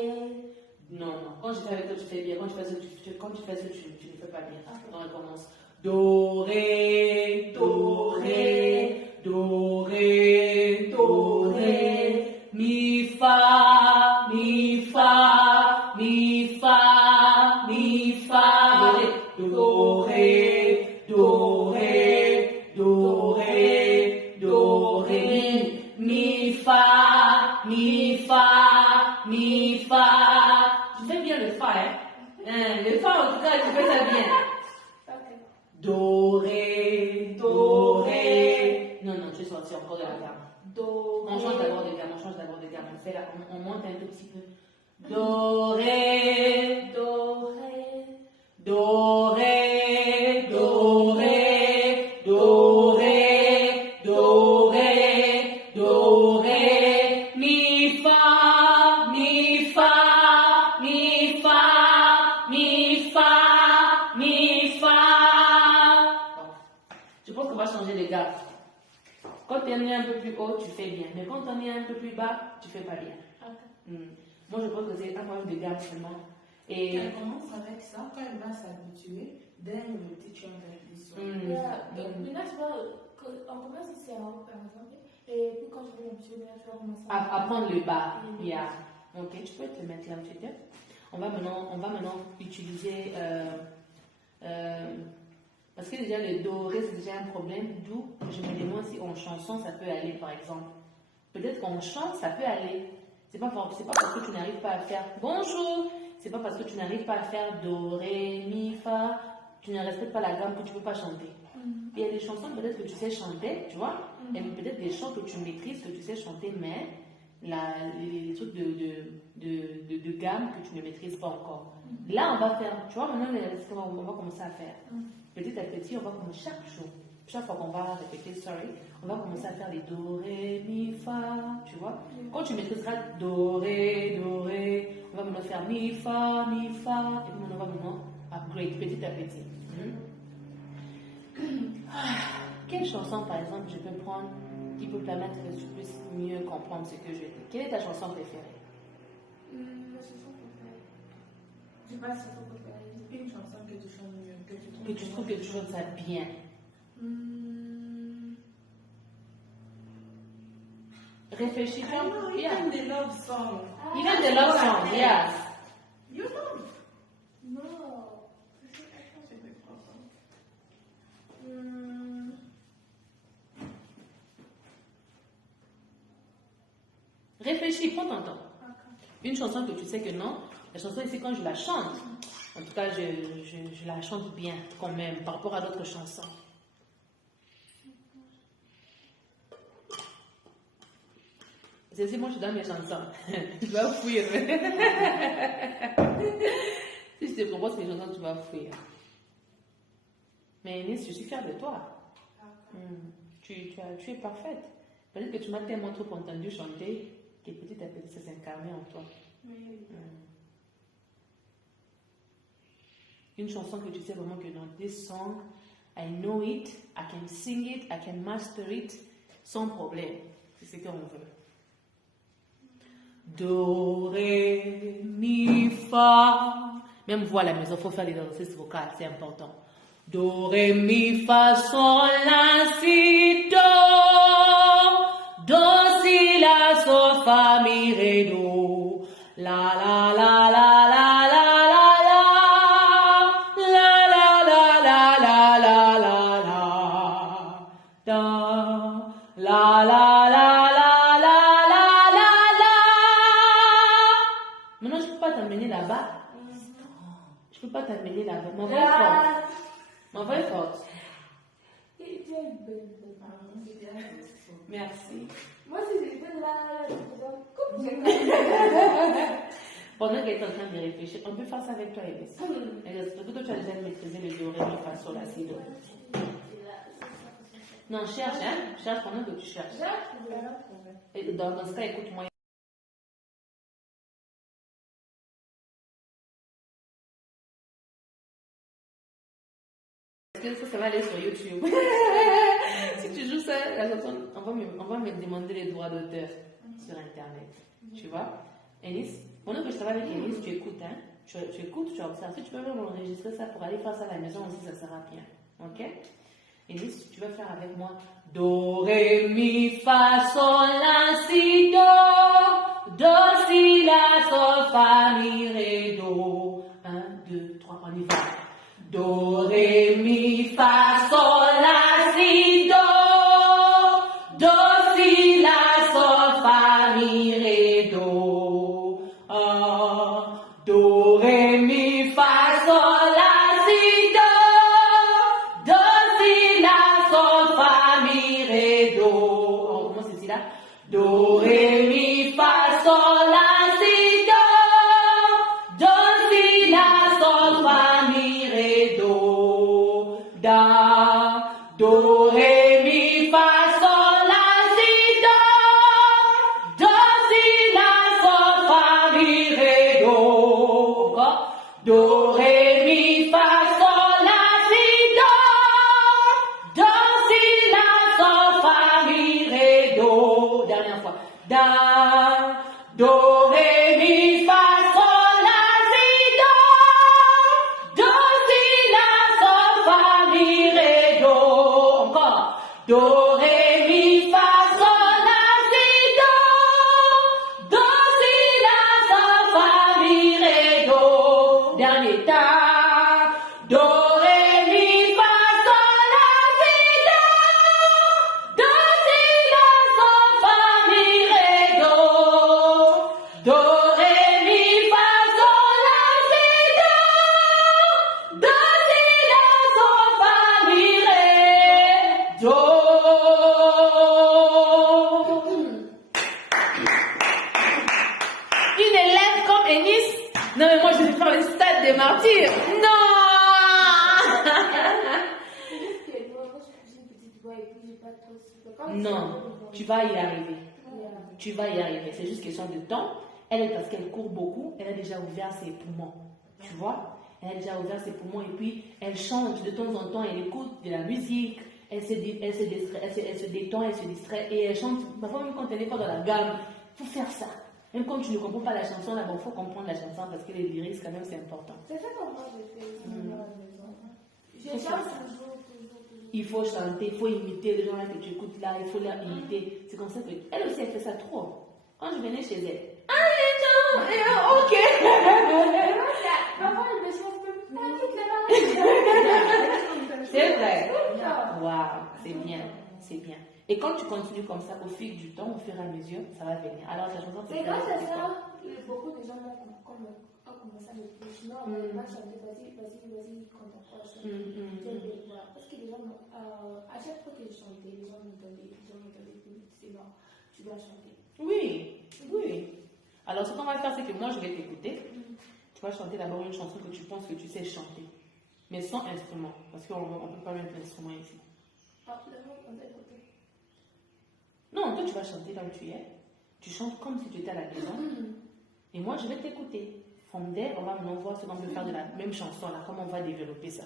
Non, non, quand je fais avec toi, tu fais bien. Quand tu fais ça, tu ne fais pas bien. Donc, on commence. Do, ré, do, ré, do, ré, do, ré, mi, fa, mi, fa, mi, fa, mi, fa, do, ré, do, ré, do, ré, do, ré, mi, fa, mi, fa, mi, fa. Tu fais bien le fa, hein? Le fa, en tout cas, tu fais ça bien. Ok. Do, ré, do, ré. Non, non, tu es sorti encore de la gamme. Do, On change d'abord de gamme, On fait là, on monte un tout petit peu. Do, ré, Do, ré. do, ré, do, ré, do, ré, do, ré, do, ré, mi, fa, mi, fa, mi, fa, mi, fa, mi, fa. Je pense qu'on va changer de gamme. Quand tu es un peu plus haut, tu fais bien. Mais quand on est un peu plus bas, tu fais pas bien. Ok. Moi, je pense que c'est un problème de gamme seulement. Et Elle commence avec ça, quand elle va s'habituer, dès le teacher d'intuition. Maintenant, tu vois, on commence ici en haut, par exemple, et puis quand je vais l'habituer, tu vas commencer à prendre le bas. Yeah. Ok, tu peux te mettre là un petit peu. On va maintenant utiliser parce que déjà le doré c'est déjà un problème, d'où je me demande si en chanson ça peut aller par exemple. Peut-être qu'en chante ça peut aller. C'est pas parce que tu n'arrives pas à faire bonjour, c'est pas parce que tu n'arrives pas à faire do, ré, mi, fa, tu ne respectes pas la gamme que tu peux pas chanter. Il y a des chansons peut-être que tu sais chanter, tu vois, et peut-être des chants que tu maîtrises, que tu sais chanter, mais les trucs de gamme que tu ne maîtrises pas encore. Là, on va faire, tu vois, maintenant, on va commencer à faire. Petit à petit, on va commencer chaque jour. Chaque fois qu'on va répéter, on va commencer à faire les do, ré, mi, fa, tu vois. Quand tu maîtriseras do, ré, on va maintenant faire mi, fa, et puis on va maintenant upgrade petit à petit. Quelle chanson, par exemple, je peux prendre qui peut permettre que tu puisses mieux comprendre ce que je dis? Quelle est ta chanson préférée? Ma chanson préférée. Je sais pas si chanson préférée. Une chanson que tu chantes mieux, Que tu trouves que tu chantes ça bien. Réfléchis. Even the love song. Even the love song, yes. You know. Non. Réfléchis, prends ton temps. Une chanson que tu sais que non, la chanson ici, quand je la chante, en tout cas, je la chante bien quand même par rapport à d'autres chansons. C'est si moi je donne mes chansons, tu vas fuir. Si je te propose mes chansons, tu vas fuir. Mais Inès, je suis fière de toi. Tu es parfaite. Peut-être que tu m'as tellement trop entendu chanter que petit à petit ça s'est incarné en toi. Une chanson que tu sais vraiment que dans this song, I know it, I can sing it, I can master it, sans problème. C'est ce qu'on veut. Do, ré, mi, fa. Même voix à la maison, il faut faire les exercices vocaux, c'est important. Do, ré, mi, fa, sol, la, si, do. Do, si, la, sol, fa, mi, ré, do. La, la, la, la, la, la, la, la. La, la, la, la, la, la, la, la. Da. La, la, la, la, la, la, la, la. pas t'amener là-bas. Je peux pas t'amener là-bas. Ma voix est forte. Ma voix est forte. Merci. Moi, si j'étais là, Pendant qu'elle est en train de réfléchir, on peut faire ça avec toi, Elis. Parce que toi, tu as déjà maîtrisé le do, ré, mi, fa, sol, la, si, do. Non, cherche, hein. Cherche pendant que tu cherches. Et dans ce cas, écoute-moi. Parce que ça va aller sur YouTube. Si tu joues ça, la chanson, on va me demander les droits d'auteur sur Internet. Tu vois? Elis, pendant que je travaille avec Elis, tu écoutes, hein? Tu écoutes, tu observes. Si tu peux même enregistrer ça pour aller faire ça à la maison aussi, ça sera bien. Ok? Elis, tu vas faire avec moi Do, Ré, Mi, Fa, Sol, La, Si, Do. Do, Si, La, Sol, Fa, Mi, Ré, Do. 1, 2, 3, on y va. Do, Ré, Mi, Fa, Sol, La, Si, Do. Do, Si, La, Sol, Fa, Mi, Ré, Do. Do, Ré, Mi, Fa, Sol, La, Si, Do. Do, Si, La, Sol, Fa, Mi, Ré, Do. On commence ici là. Do, Ré, Mi, Fa, Sol, La, Si, Do. Do, Si, La, Sol, Fa, Mi, Ré, Do. Da. Do, Ré, Mi, Fa, Sol, La, Si, Do. Do, Si, La, Sol, Fa, Mi, Ré, Do. Encore. Do, Ré, Mi, Fa, Sol, La, Si, Do. Do, Si, La, Sol, Fa, Mi, Ré, Do. Dernière fois. Da. Do, Ré, Mi, Fa, Sol, La, Si, Do. Do, Si, La, Sol, Fa, Mi, Ré, Do. Encore. Do, Ré, Mi, Fa, Sol, La, Si, Do. Do, Si, La, Sol, Fa, Mi, Ré, Do. Dernier. Ta. Do, Ré, Mi, Fa, Sol, La, Si, Do. Do, Si, La, Sol, Fa, Mi, Ré, Do. Do, Ré, Mi, Fa, Sol, La, Si, Do. Do, Si, La, Sol, Fa, Mi, Ré, Do. Une élève comme Enis. Non mais moi je vais faire le stade des martyrs. Non. Non, tu vas y arriver. Tu vas y arriver. C'est juste question de temps. Elle, parce qu'elle court beaucoup, elle a déjà ouvert ses poumons. Tu vois? Elle a déjà ouvert ses poumons et puis elle chante de temps en temps, elle écoute de la musique, elle se détend, elle se distrait et elle chante. Parfois même quand elle n'est pas dans la gamme, il faut faire ça. Même quand tu ne comprends pas la chanson, là, il faut comprendre la chanson parce que les lyrics, quand même, c'est important. C'est ça comme moi j'ai fait à la maison. Je chante toujours. Il faut chanter, il faut imiter les gens là que tu écoutes là, il faut les imiter. C'est comme ça que elle aussi elle fait ça trop. Quand je venais chez elle, ok. Parfois, je me sens pas toute la C'est vrai. Waouh, c'est bien, c'est bien. Et quand tu continues comme ça, au fil du temps, au fur et à mesure, ça va venir. Alors ta chanson, c'est grâce à ça que beaucoup de gens ont commencé à me dire sinon on va chanter, vas-y, concentre-toi. Parce que les gens, à chaque fois que je chantais, les gens me donnaient, c'est bon, tu dois chanter. Oui, oui. Alors ce qu'on va faire, c'est que moi je vais t'écouter. Tu vas chanter d'abord une chanson que tu penses que tu sais chanter, mais sans instrument, parce qu'on ne peut pas mettre l'instrument ici. Non, toi tu vas chanter là où tu es. Tu chantes comme si tu étais à la maison. Et moi je vais t'écouter. From there, on va maintenant voir ce qu'on peut faire de la même chanson là, comment on va développer ça.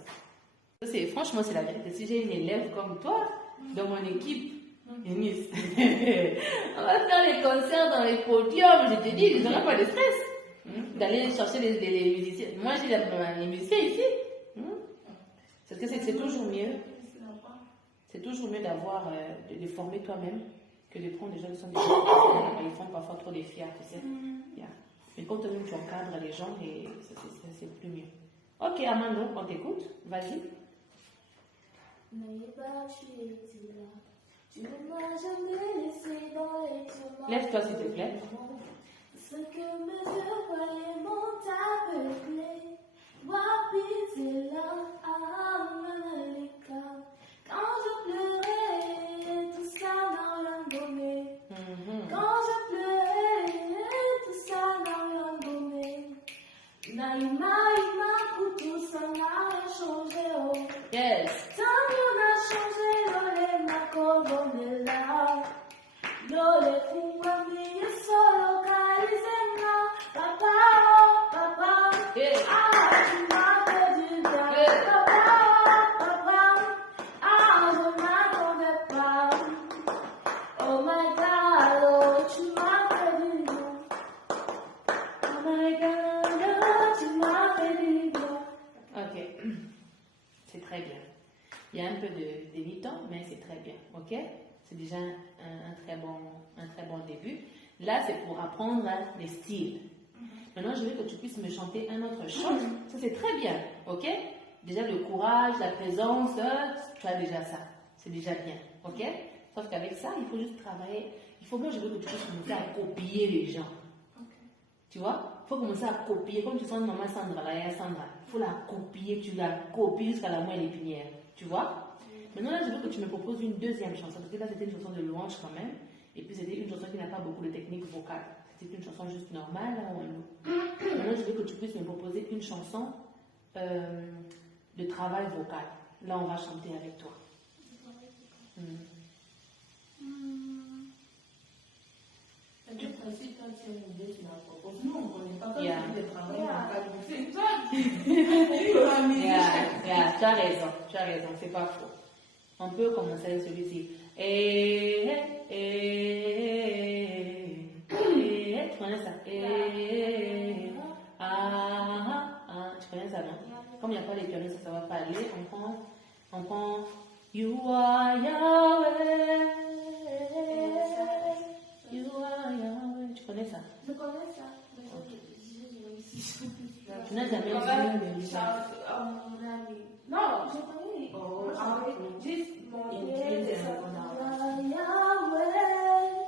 Franchement, c'est la vérité. Si j'ai une élève comme toi dans mon équipe, Eunice, on va faire les concerts dans les podiums. Je te dis, ils n'auront pas de stress d'aller chercher les musiciens. Moi, j'ai les musiciens ici. Parce que c'est toujours mieux. C'est toujours mieux d'avoir, de former toi-même que de prendre des gens qui sont déjà ils font parfois trop des fiers, tu sais. Mais quand toi-même tu encadres les gens, c'est plus mieux. Ok, Amando, on t'écoute. Vas-y. Tu ne m'as jamais laissé dans les chemins. Lève-toi s'il te plaît. Ce que mes yeux voyaient mon Naima, ima, kutu, sana, changé, oh. Yes. Tango na changé, lole, ma colonela. Lole, fungwa, mi, solo, carizenga. Papa, oh, papa. Yeah. Ah, tu m'as perdu, Yeah. papa, papa. Ah, je m'attendais pas. Oh my God, oh, tu m'as perdu. Oh my God, oh, tu m'as perdu. Ok. C'est très bien. Il y a un peu de débutant, mais c'est très bien. Ok? C'est déjà un très bon début. Là, c'est pour apprendre les styles. Maintenant, je veux que tu puisses me chanter un autre chant. Ça, c'est très bien. Ok? Déjà, le courage, la présence, tu as déjà ça. C'est déjà bien. Ok? Sauf qu'avec ça, il faut juste travailler. Moi, je veux que tu puisses commencer à copier les gens. Tu vois? Il faut commencer à copier. Comme tu sens maman Sandra, là, il y a Sandra. Il faut la copier. Tu la copies jusqu'à la moelle épinière. Tu vois? Maintenant, là, je veux que tu me proposes une deuxième chanson. Parce que là, c'était une chanson de louange quand même. Et puis, c'était une chanson qui n'a pas beaucoup de technique vocale. C'était une chanson juste normale. Là, maintenant, je veux que tu puisses me proposer une chanson de travail vocal. Là, on va chanter avec toi. Du principe, quand tu as une idée, tu la proposes. Nous, on ne connaît pas quand Yeah. tu fais des travaux vocal. C'est toi Tu as raison, c'est pas faux. On peut commencer avec celui-ci. Tu connais ça? Tu connais ça, non? Comme il n'y a pas les pianos, ça ne va pas aller. On prend You are Yahweh. You are Yahweh. Tu connais ça? Je connais ça. Tu n'as jamais vu ça? Non, je connais. Oh, Juste mon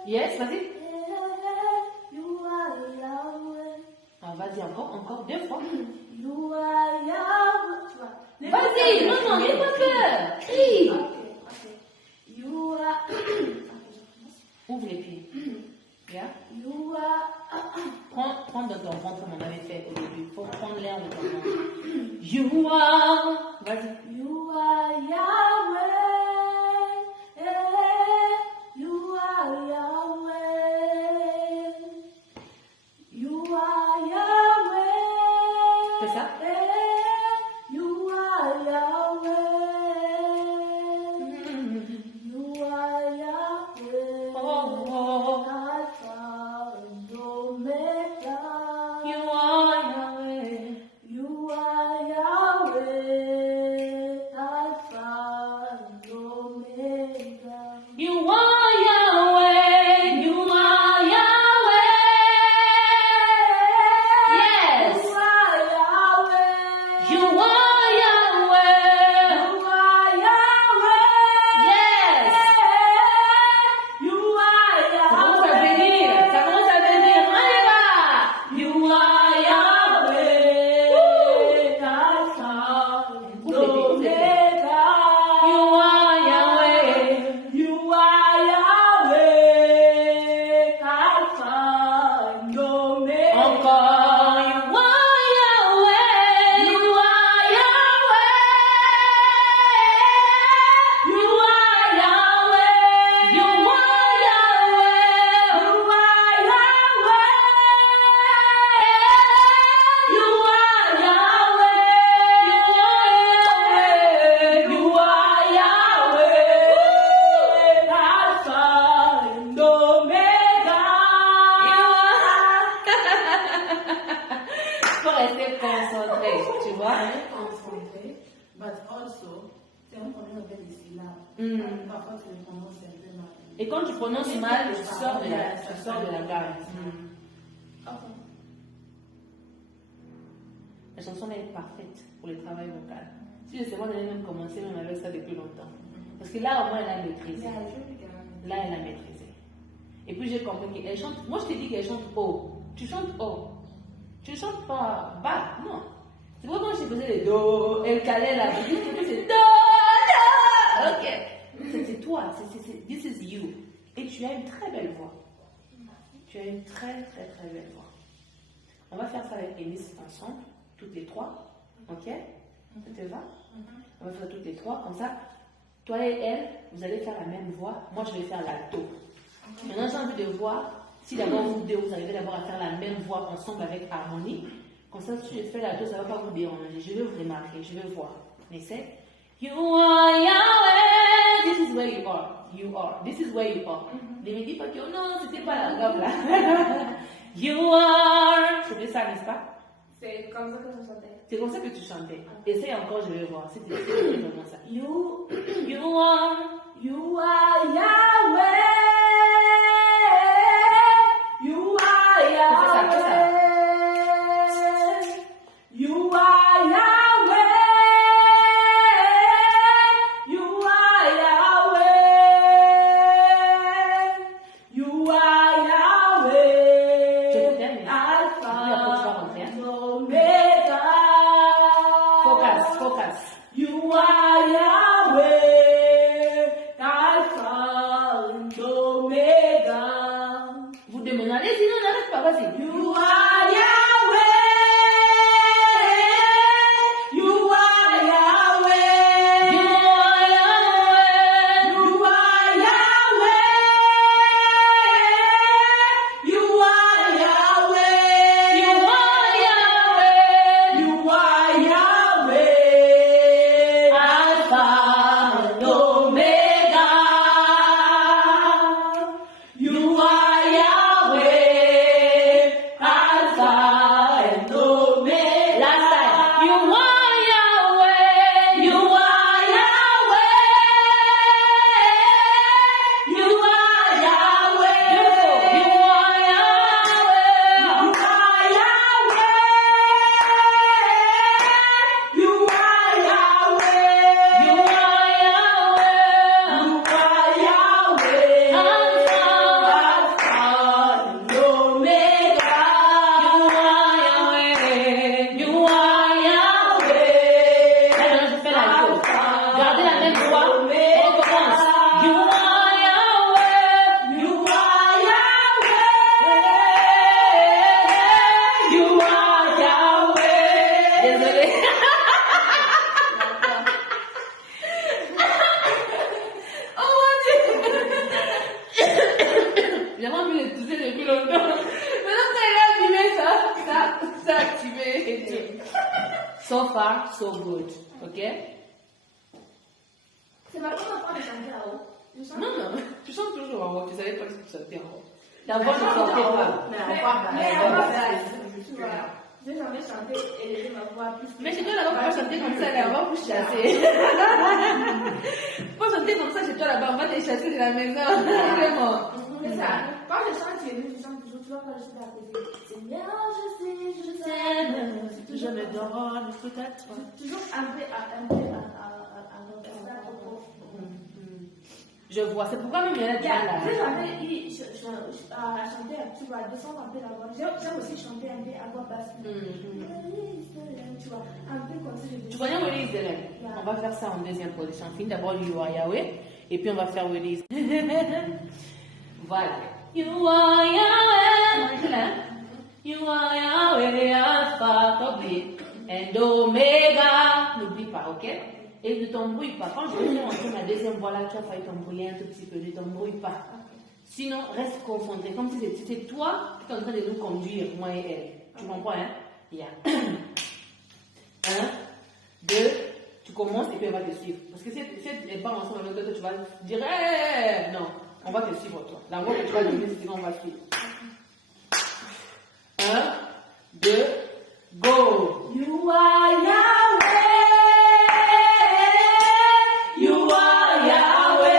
Yes, vas-y. You are Yahweh. Alors, vas-y, encore, 2 fois. You are Yahweh. Tu vois. Vas-y, non, n'aie pas peur. Crie. Ok. You are. Ouvre les pieds. Yeah. You are. Prends dans ton ventre comme on avait fait au début. Il faut prendre l'air de ton ventre. You are. Vas-y. You are Yahweh. You are Yahweh. You are Yahweh. C'est ça? You are Yahweh. You are Yahweh. Oh, oh. Alpha and Omega. You are Yahweh. You are Yahweh. Alpha and Omega. You are Yahweh. You are Yahweh. Yes. You are Yahweh. You are Yahweh. You are Yahweh. Yes. You are Ça commence à Yahweh. venir. Ça commence à venir. On y va. You are Yahweh. Alpha and Ouvre les pieds, ouvre les pieds. Omega. You are Yahweh. You are Yahweh. Alpha and Omega. Encore. You are Yahweh. You are Yahweh. You are Yahweh. You are Yahweh. You are Yahweh. You are Yahweh. You are Yahweh. Alpha and Omega. Faut rester concentré, tu vois. Très concentré, but also, c'est un problème avec les syllabes. Parfois, tu les prononces un peu mal. Et quand tu prononces mal, tu sors de la gamme. La chanson elle est parfaite pour le travail vocal. Si je sais, moi, j'allais même commencer même avec ça depuis longtemps. Parce que là, au moins, elle a maîtrisé. Là, elle a maîtrisé. Et puis, j'ai compris qu'elle chante. Moi, je t'ai dit qu'elle chante haut. Tu chantes haut. Tu chantes pas bas. Non. C'est pourquoi quand je faisais les do, elle calait là. Je dis que c'est do, do. Ok. C'est toi. This is you. Et tu as une très belle voix. Tu as une très, très, très belle voix. On va faire ça avec Eunice ensemble, toutes les trois. Ok? Ça te va? On va faire toutes les trois. Comme ça, toi et elle, vous allez faire la même voix. Moi, je vais faire la do. Maintenant, j'ai envie de voir si d'abord vous deux, vous arrivez d'abord à faire la même voix ensemble avec harmonie. Comme ça, si je fais la do, ça ne va pas vous déranger. Je vais vous remarquer, je vais voir. On essaie. You are Yahweh. This is where you are. You are. This is where you are. Ne me dis pas que non, c'était pas la gamme là. You are. C'était ça, n'est-ce pas? C'est comme ça que je chantais. C'est comme ça que tu chantais. Essaye encore, je vais voir. C'était vraiment ça. You are Yahweh. You are Yahweh. You are Yahweh. You are Yahweh. You are Yahweh. Je peux terminer. Alpha and Omega. Focus. You are Yahweh. Alpha and Omega. Vous demandez, allez-y, non, n'arrête pas, vas-y. You are Yahweh. You are Yahweh. You are Yahweh. You are Yahweh. You are Yahweh. You are Yahweh. Alpha and Omega. You are Yahweh, Alpha and Omega. Last time. You are Yahweh. You are Yahweh. You are Yahweh. You are Yahweh. You are Yahweh. You are Yahweh. You are Yahweh. Alpha and Omega. You are Yahweh. Alors, je fais la chose. Gardez la même voix. On recommence. You are Yahweh. You are Yahweh. You are Yahweh. Désolée. Oh mon Dieu. J'ai envie de tousser depuis longtemps. Maintenant, quand elle a allumé ça a activé et tout. So far, so good. Ok? C'est ma première fois de chanter là-haut. Je chante. Non, tu chantes toujours en haut. Tu savais pas que tu chantais en haut. Ta voix ne sortait pas. Mais avant ça, tu vois, j'ai jamais chanté et élevé ma voix plus. Mais chez toi là-bas, faut pas chanter comme ça, là, on va vous chasser. Faut chanter comme ça chez toi là-bas, on va te chasser de la maison. Vraiment. C'est ça. Quand je chante chez nous, je chante toujours, tu vois, quand je suis à côté. Seigneur, je t'aime. Je me donne peut-être. Toujours un peu à Je vois, c'est pourquoi même il y a J'ai là. chanté, tu vois, descendre un peu la voix. J'aime aussi chanter un peu à voix basse. Tu vois, un peu comme ça. Tu connais Willy Israël? On va faire ça en deuxième position. On finit d'abord You are Yahweh et puis on va faire Willy. Voilà. You are Yahweh. You are Yahweh, Alpha, t'oublies, and Omega. N'oublie pas, ok? Et ne t'embrouille pas. Quand je vais faire entrer ma deuxième voix là, tu as failli t'embrouiller un tout petit peu. Ne t'embrouille pas. Sinon, reste concentré. Comme si c'était toi qui es en train de nous conduire, moi et elle. Tu comprends, hein? Yeah. 1, 2, tu commences et puis elle va te suivre. Parce que si elle n'est pas ensemble avec toi, tu vas dire, hey! Non, on va te suivre, toi. La voix que tu vas donner, c'est qu'on va suivre. 1, 2, go! You are Yahweh! You are Yahweh!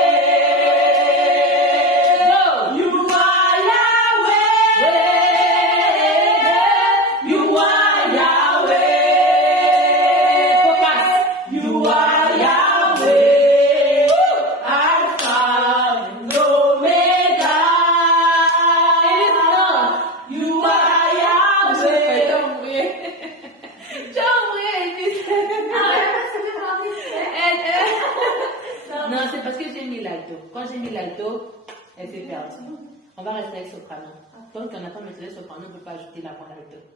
You are Yahweh! You are Yahweh! Focus! You are Yahweh! Alpha and Omega! You are Yahweh! On va rester avec soprano. Tant qu'on n'a pas maîtrisé soprano, on ne peut pas ajouter la voix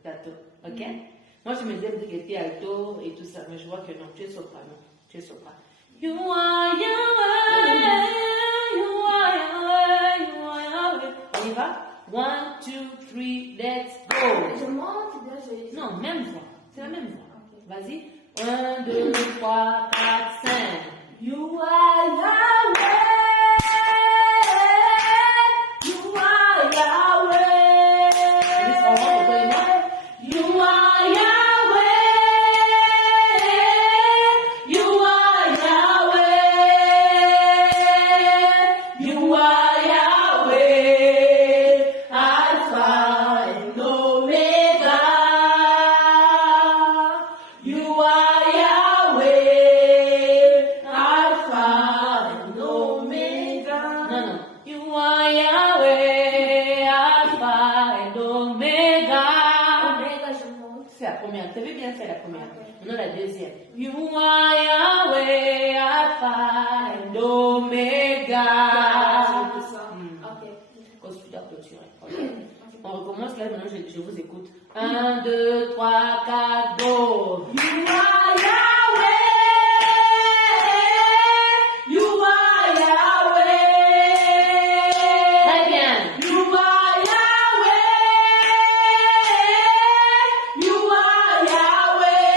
d'alto. Ok? Moi, je me disais que j'étais alto et tout ça, mais je vois que non, tu es soprano. Tu es soprano. You are Yahweh, you are Yahweh, you are Yahweh. On y va? 1, 2, 3, let's go. Je monte, bien, Non, même voix. C'est la même voix. Ok. Vas-y. 1, 2, 3, 4, 5. You are Yahweh. You are Yahweh. You are Yahweh. You are Yahweh. You are Yahweh. Alpha and Omega. You are Yahweh. Alpha and Omega. Non, non. You are Yahweh, Alpha and Omega. Omega, je monte. C'est la première. Tu avais bien fait la première. Ok. Maintenant la deuxième. You are Yahweh, Alpha and Omega. Ok. Cause tu dois clôturer. Ok. On recommence là, maintenant je vous écoute. 1, 2, 3, 4, go. You are Yahweh. You are Yahweh. Très bien. You are Yahweh. You are Yahweh.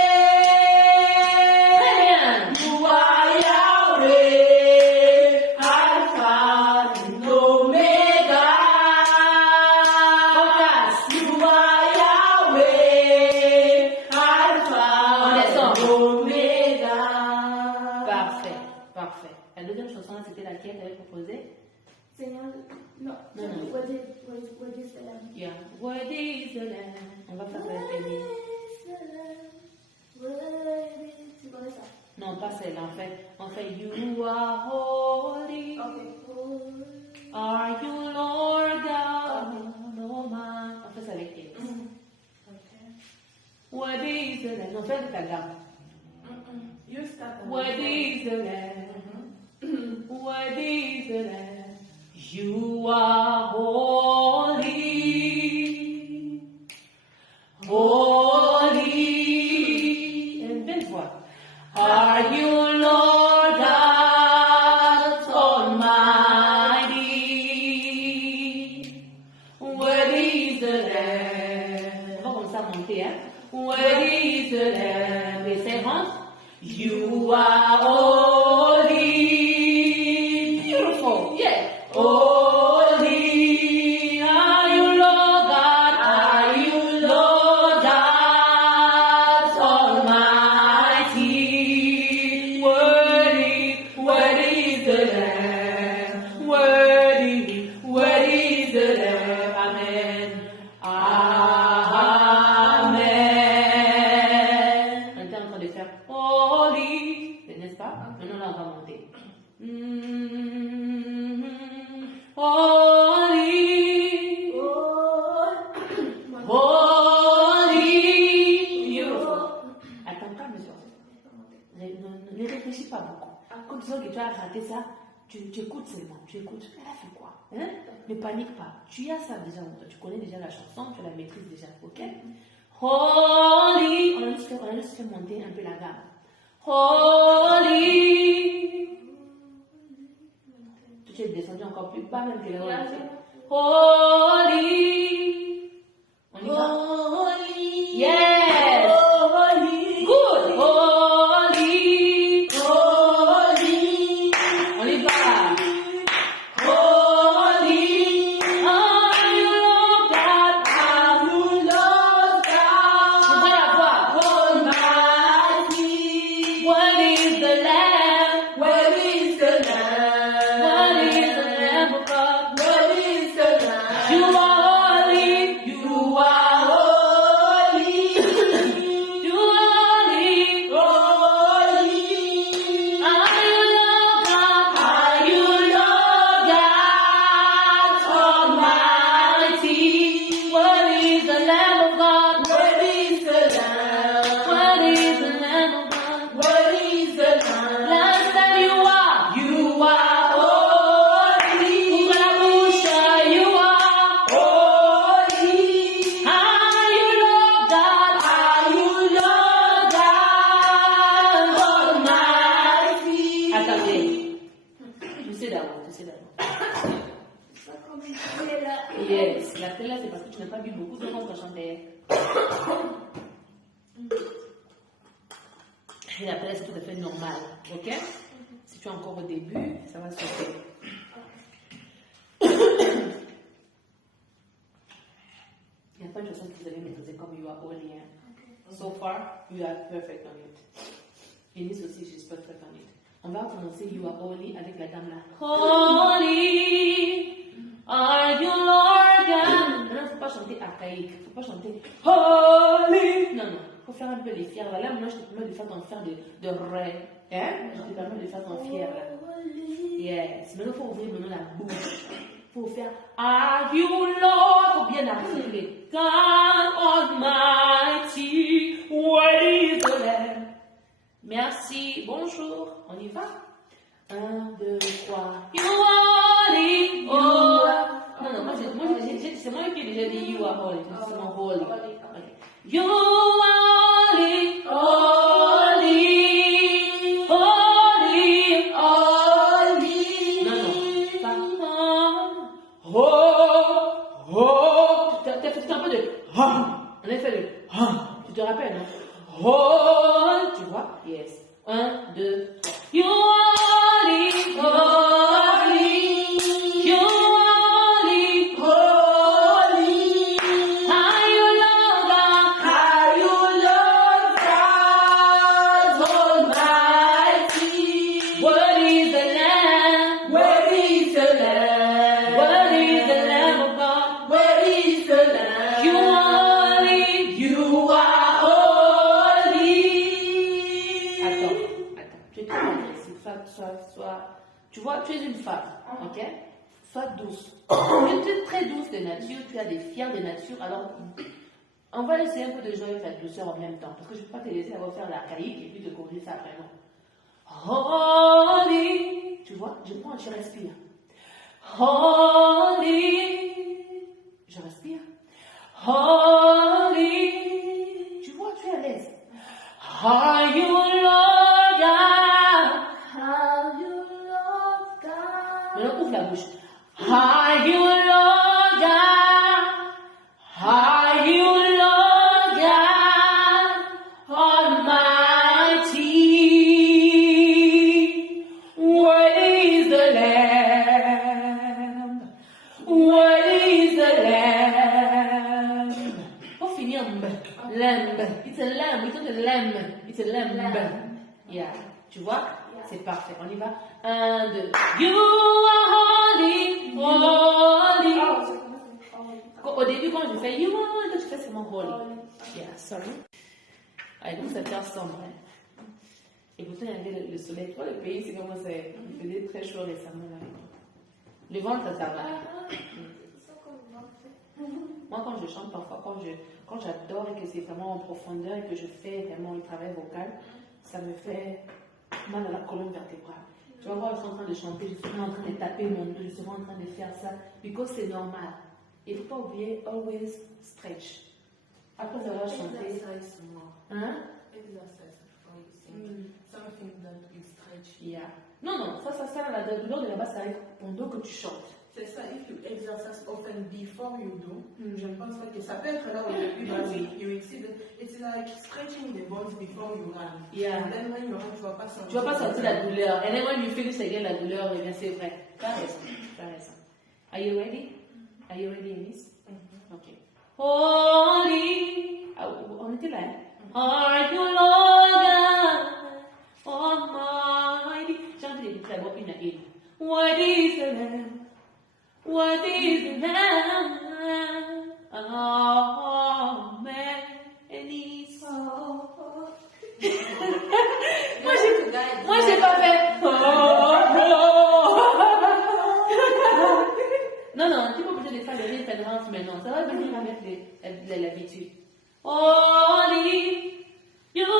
Très bien. You are Yahweh. Alpha and Omega. Focus. You are Yahweh. Alpha On descend. and Omega. Parfait. Parfait. La deuxième chanson, c'était laquelle tu avais proposée? Seigneur, non. Non, non. What is the lamb? Yeah. Worthy is the Lamb. On va faire la première. Tu connais ça? Non, pas celle-là. On fait You are holy. Ok. Are you Lord God? No man. On fait ça avec elle. Worthy is the Lamb. On fait avec ta gamme. You start. Worthy is the Lamb. Worthy is the Lamb. You are holy. Holy. Une belle voix. Are you Lord God Almighty? Worthy is the Lamb. On va comme ça monter, hein? Worthy is the Lamb. Et c'est rentre. You are holy. Beautiful. Yeah. Holy. Are you Lord God? Are you Lord God Almighty? Worthy, worthy is the Lamb. Worthy, worthy is the Lamb. Amen. Amen. On était en train de faire holy, n'est-ce pas? Maintenant là on va monter. Holy, holy, beautiful. Attends, calme-toi. Ne réfléchis pas beaucoup. Quand tu sens que tu as raté ça, tu écoutes seulement. Tu écoutes. Elle a fait quoi? Hein? Ne panique pas. Tu as ça déjà en toi. Tu connais déjà la chanson, tu la maîtrises déjà. Ok? Holy. On a juste fait monter un peu la gamme. Holy. Tu es descendu encore plus bas même que les autres. Holy. On y va? Holy. Yes. Holy. Good. Holy. Holy. On y va. Holy. Are you Lord God? Are you Lord God Je veux la voix. Almighty? What is the Lamb? Where is the Lamb? What is the Lamb of God? Where is the Lamb? You are holy. You are Et après, c'est tout à fait normal. Ok? Si tu es encore au début, ça va sauter. Il n'y a pas de chose que vous allez maîtriser comme you are holy. Hein? So far, you are perfect on it. Eunice aussi, she's perfect on it. On va prononcer you are holy avec la dame là. Holy are you Lord God. Maintenant, il ne faut pas chanter archaïque. Il ne faut pas chanter holy. Non, non. Il faut faire un peu les fiers. Là, maintenant, je te permets de faire ton fier de ré. Hein? Je te permets de faire ton fier là. Yes. Maintenant, il faut ouvrir maintenant la bouche. Il faut faire are you Lord. Il faut bien articuler. God Almighty, worthy is the Lamb. Merci, bonjour, on y va. 1, 2, 3. You are holy. Oh. Non, non, c'est moi qui ai déjà dit you are holy. C'est mon holy. Okay. You are holy, holy, holy, holy. Non, non, pas t'as fait un peu de on a fait le tu te rappelles, non? Tu vois? Yes. 1, 2, 3. You are holy, holy. You are holy, holy. Are you Lord God? Are you Lord God Almighty? What is the Lamb? Where is the Lamb? What is the Lamb of God? Where is the Lamb? You are holy. You are tu vois, tu es une femme, ok? Sois douce. Tu es très douce de nature, tu as des fiers de nature, alors on va essayer un peu de jouer avec la douceur en même temps, parce que je ne peux pas te laisser refaire l'archaïque et puis te corriger ça après, non. Holy, tu vois, je respire. Holy, je respire. Holy, tu vois, tu es à l'aise. Are you Lord God? Are you Lord God? Maintenant, ouvre la bouche. Are you Lord God? Are you Lord God Almighty? What is the Lamb? What is the Lamb? Pour finir, lamb. It's a lamb. It's not a lamb. It's a lamb. Yeah. Tu vois? C'est parfait. On y va. 1, 2. You are holy, holy. Au début, quand je fais you are holy, je fais seulement holy. Yeah, sorry. Allez, donc ça fait sombre. Hein. Et pourtant, il y avait le soleil. Tu vois, le pays, c'est comment c'est. Il faisait très chaud récemment. Là. Le ventre, ça va. Moi, quand je chante, parfois, quand j'adore et que c'est vraiment en profondeur et que je fais vraiment le travail vocal, ça me fait mal à la colonne vertébrale. Tu vas voir, je suis en train de chanter, je suis en train de taper mon dos, je suis en train de faire ça, parce que c'est normal. Il ne faut pas oublier, always stretch. Après avoir chanté. Hein? Something that is stretch. Yeah. Non, non, ça sert à la douleur de la base, ça arrive pendant que tu chantes. C'est ça, if you exercise often before you do, je pense pas que ça peut être là au début, you will see that it's like stretching the bones before you run. Yeah. And then when you run, tu vas pas sentir. Tu vas pas sentir la douleur. And then when you finish again, la douleur revient, c'est vrai. Tu as raison. Are you ready? Are you ready, Eunice? Ok. Holy. On était là, hein? Are you Lord God Almighty? J'ai envie d'écouter la voix une à une. What is the Lamb? What is the Lamb? Oh, man, Eunice. Moi, j'ai pas fait. Non, non, tu n'es pas obligé de faire le rythme maintenant. Ça va venir avec l'habitude. Holy, you are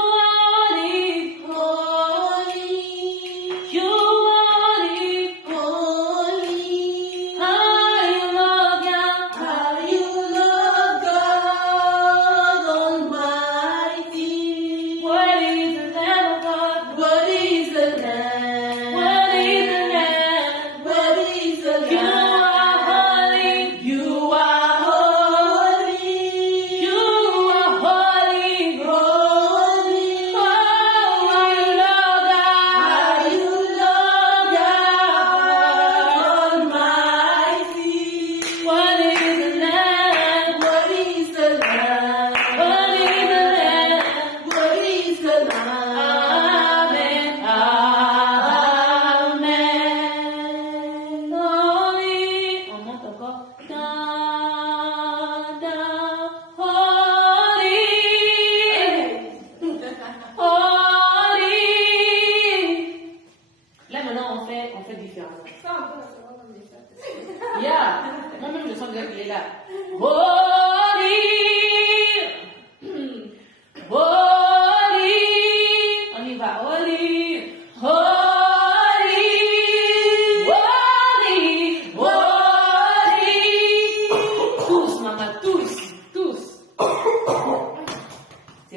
holy, holy, you are holy, holy. Are you Lord God? Are you Lord God Almighty? What is the Lamb of God? What is the Lamb? What is the Lamb? What is the Lamb? You are holy. You are holy.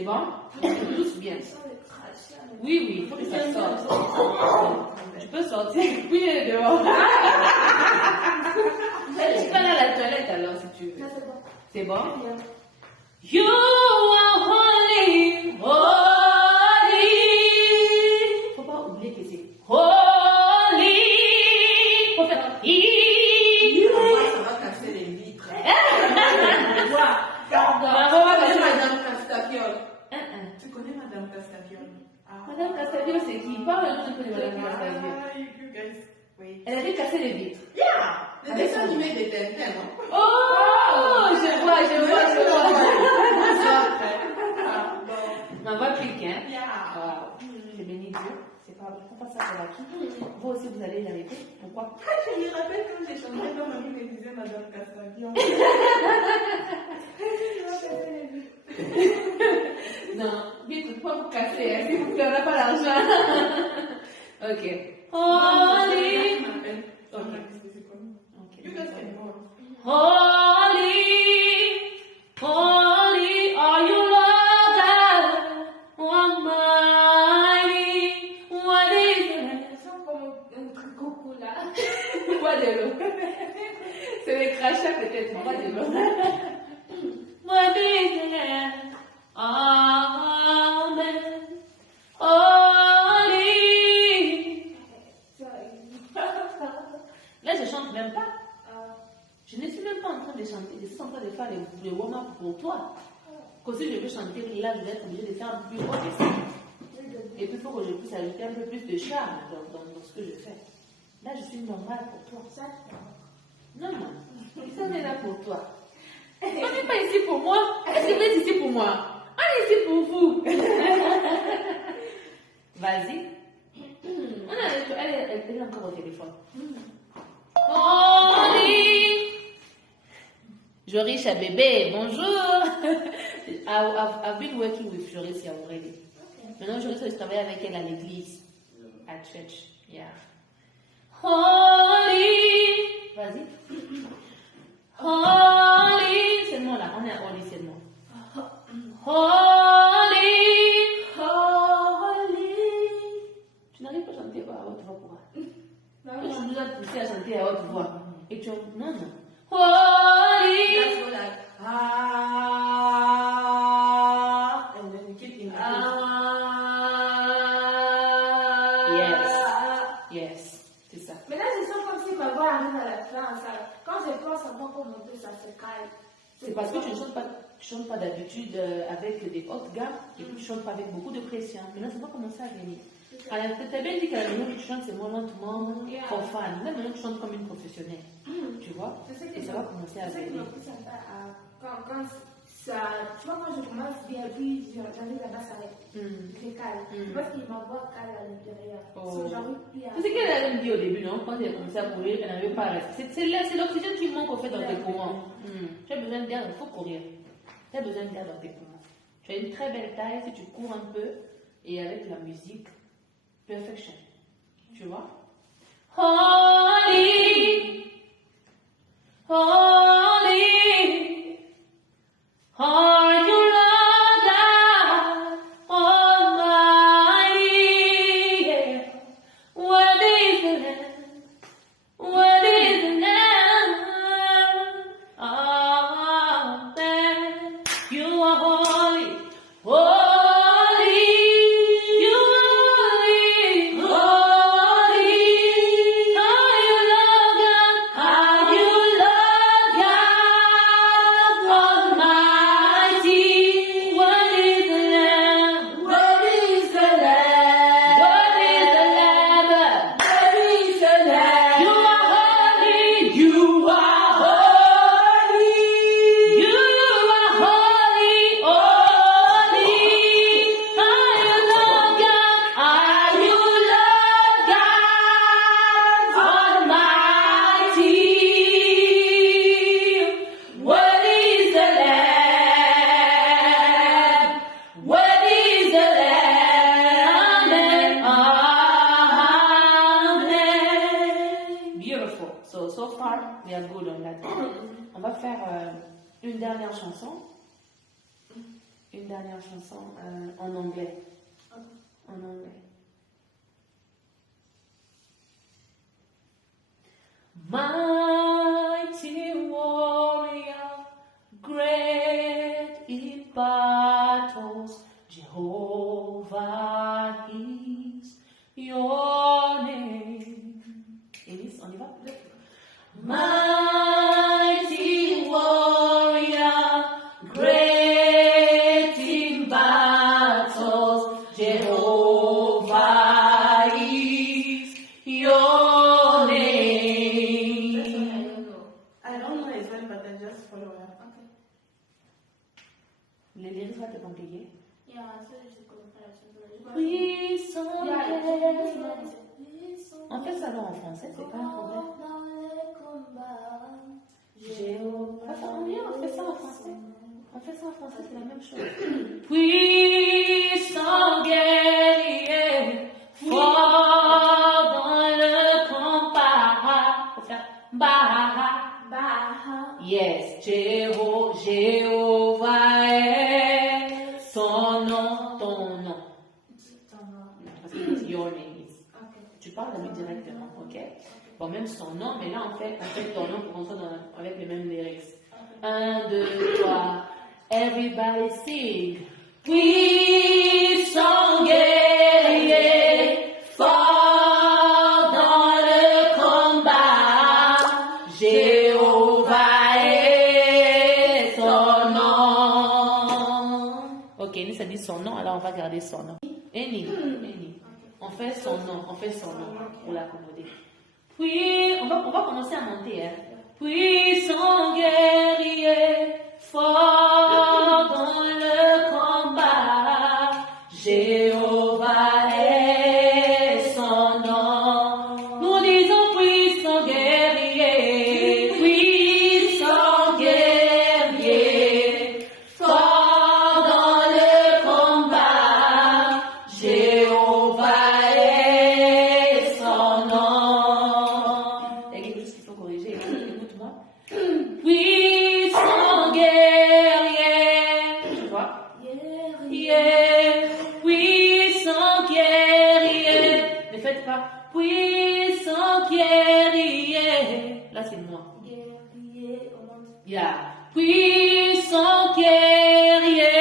C'est bon? Tous bien. Oui, oui, il faut que ça sorte. Tu peux sortir. Oui, elle est dehors. Tu peux aller à la toilette alors si tu veux. Non, c'est bon. C'est bon? Bien. You are holy, holy. Faut pas oublier que c'est holy. Faut faire Ça va casser les vitres. Bravo, Tu connais Madame Castafiore? Tu connais Madame Castafiore? Madame Castafiore, c'est qui? Parle le nom de Madame Castafiore. You guys, wait. Elle avait cassé les vitres. Yeah! Le dessin animé de Tintin, non? Oh, je vois. Ma voix pique, hein? Yeah. Wow. Je bénis Dieu. C'est pas, faut pas ça pour la qui. Vous aussi, vous allez y arriver. Pourquoi? Je me rappelle quand j'ai chanté, quand mamie me disait Madame Castafiore. Non, vite, pourquoi vous casser, hein? Si vous ne n'avez pas l'argent. Ok. Holy. Ok. You guys can go. Holy, holy are you, Lord God Almighty. What is it? Elles sont comme un truc coucou là. Bois de l'eau. C'est les crachats peut-être. Bois de l'eau. What is it? Amen. Holy. Là, je chante même pas. Je ne suis même pas en train de chanter, je suis en train de faire les warm-up pour toi. Quand si je veux chanter, là, je vais être obligée de faire un peu plus haut que ça. Et puis, il faut que je puisse ajouter un peu plus de charme dans ce que je fais. Là, je suis normale pour toi. Non, ça n'est là pour toi. On n'est pas ici pour moi. Est-ce que vous êtes ici pour moi? On est ici pour vous. Vas-y. Elle est encore au téléphone. Holy. Jorisha bébé, bonjour. I've been working with Jorisha already. Maintenant, Jorisha, je travaille avec elle à l'église. At church. Yeah. Holy. Vas-y. Holy. C'est le nom là. On est à Holy, c'est le nom. Holy. Holy. Tu n'arrives pas à chanter à haute voix pour moi. Tu nous as poussé à chanter à haute voix. Et tu as... Non. Holy. Let's go like, ah, and then you keep in the Yes. C'est ça. Mais là, je sens comme si ma voix arrive à la fin. Quand je pense un peu comme un peu, ça se calme. C'est parce que tu ne chantes pas d'habitude avec des hautes gammes et puis tu ne chantes pas avec beaucoup de pression. Maintenant, ça va commencer à venir. Alors, tu as bien dit qu'à la maison, tu chantes seulement lentement, for fun. Même maintenant, tu chantes comme une professionnelle. Tu vois? Et ça va commencer à venir. Quand ça, tu vois, quand je commence bien, puis j'arrive là-bas, ça va être calme. Parce qu'il m'envoie calme à l'intérieur. J'arrive plus à... C'est ce qu'elle avait dit au début, non? Quand elle a commencé à courir, elle n'avait pas à rester. C'est l'oxygène qui manque au fait dans tes poumons. Tu as besoin d'air, il faut courir. Tu as besoin d'air dans tes poumons. Tu as une très belle taille si tu cours un peu et avec la musique, perfection. Tu vois? Holy, holy, are you Lord God Almighty? Yeah. What is the Lamb? What is the Lamb? Amen. You are holy, holy. You are holy, holy. Are you Lord God? Are you Lord God Almighty? What is the Lamb? What is the Lamb? What is the Lamb? What is the Lamb? You are holy. You are holy. You are holy, holy. Are you Lord God? Are you Lord God Almighty? What is the Lamb? What is the Lamb? Amen. Beautiful. So far, we are good on that. On va faire une dernière chanson. Une dernière chanson en anglais. Ok. En anglais. Mighty warrior, great in battles, Jehovah is your name. Élise, on y va? Mighty warrior, great in battles, Jehovah is your name. I don't know as well, but I just follow her. Okay. Les lyrics vont te compliquer. Yeah, ça, je connais pas la chanson. Puissant Yeah, guerrier. yeah. En fait, ça va en français, c'est pas un problème. Jéhovah. Enfin, on fait ça en français. On fait ça en français, c'est la même chose. Puissant guerrier, fort dans le combat. Faut faire bah. Yes, Jéhovah est son nom, ton nom. Parce que c'est your name. Tu parles de lui directement, ok? Bon, même son nom, mais là, on fait ton nom pour qu'on soit avec les mêmes lyrics. 1, 2, 3. Everybody sing. Puissant guerrier, fort dans le combat, Jéhovah est son nom. Ok, nous ça dit son nom, alors on va garder son nom. Eni. On fait son nom pour l'accommoder. Puis, on va commencer à monter. Hein. Puissant guerrier, fort dans le combat, Jéhovah est son nom. Nous disons puissant guerrier, fort dans le combat, Jéhovah est son nom. Il y a quelque chose qu'il faut corriger. Écoute-moi. Puissant guerrier. Tu vois? Puissant guerrier. Ne faites pas puissant guerrier. Là, c'est moi. Yeah. Puissant guerrier.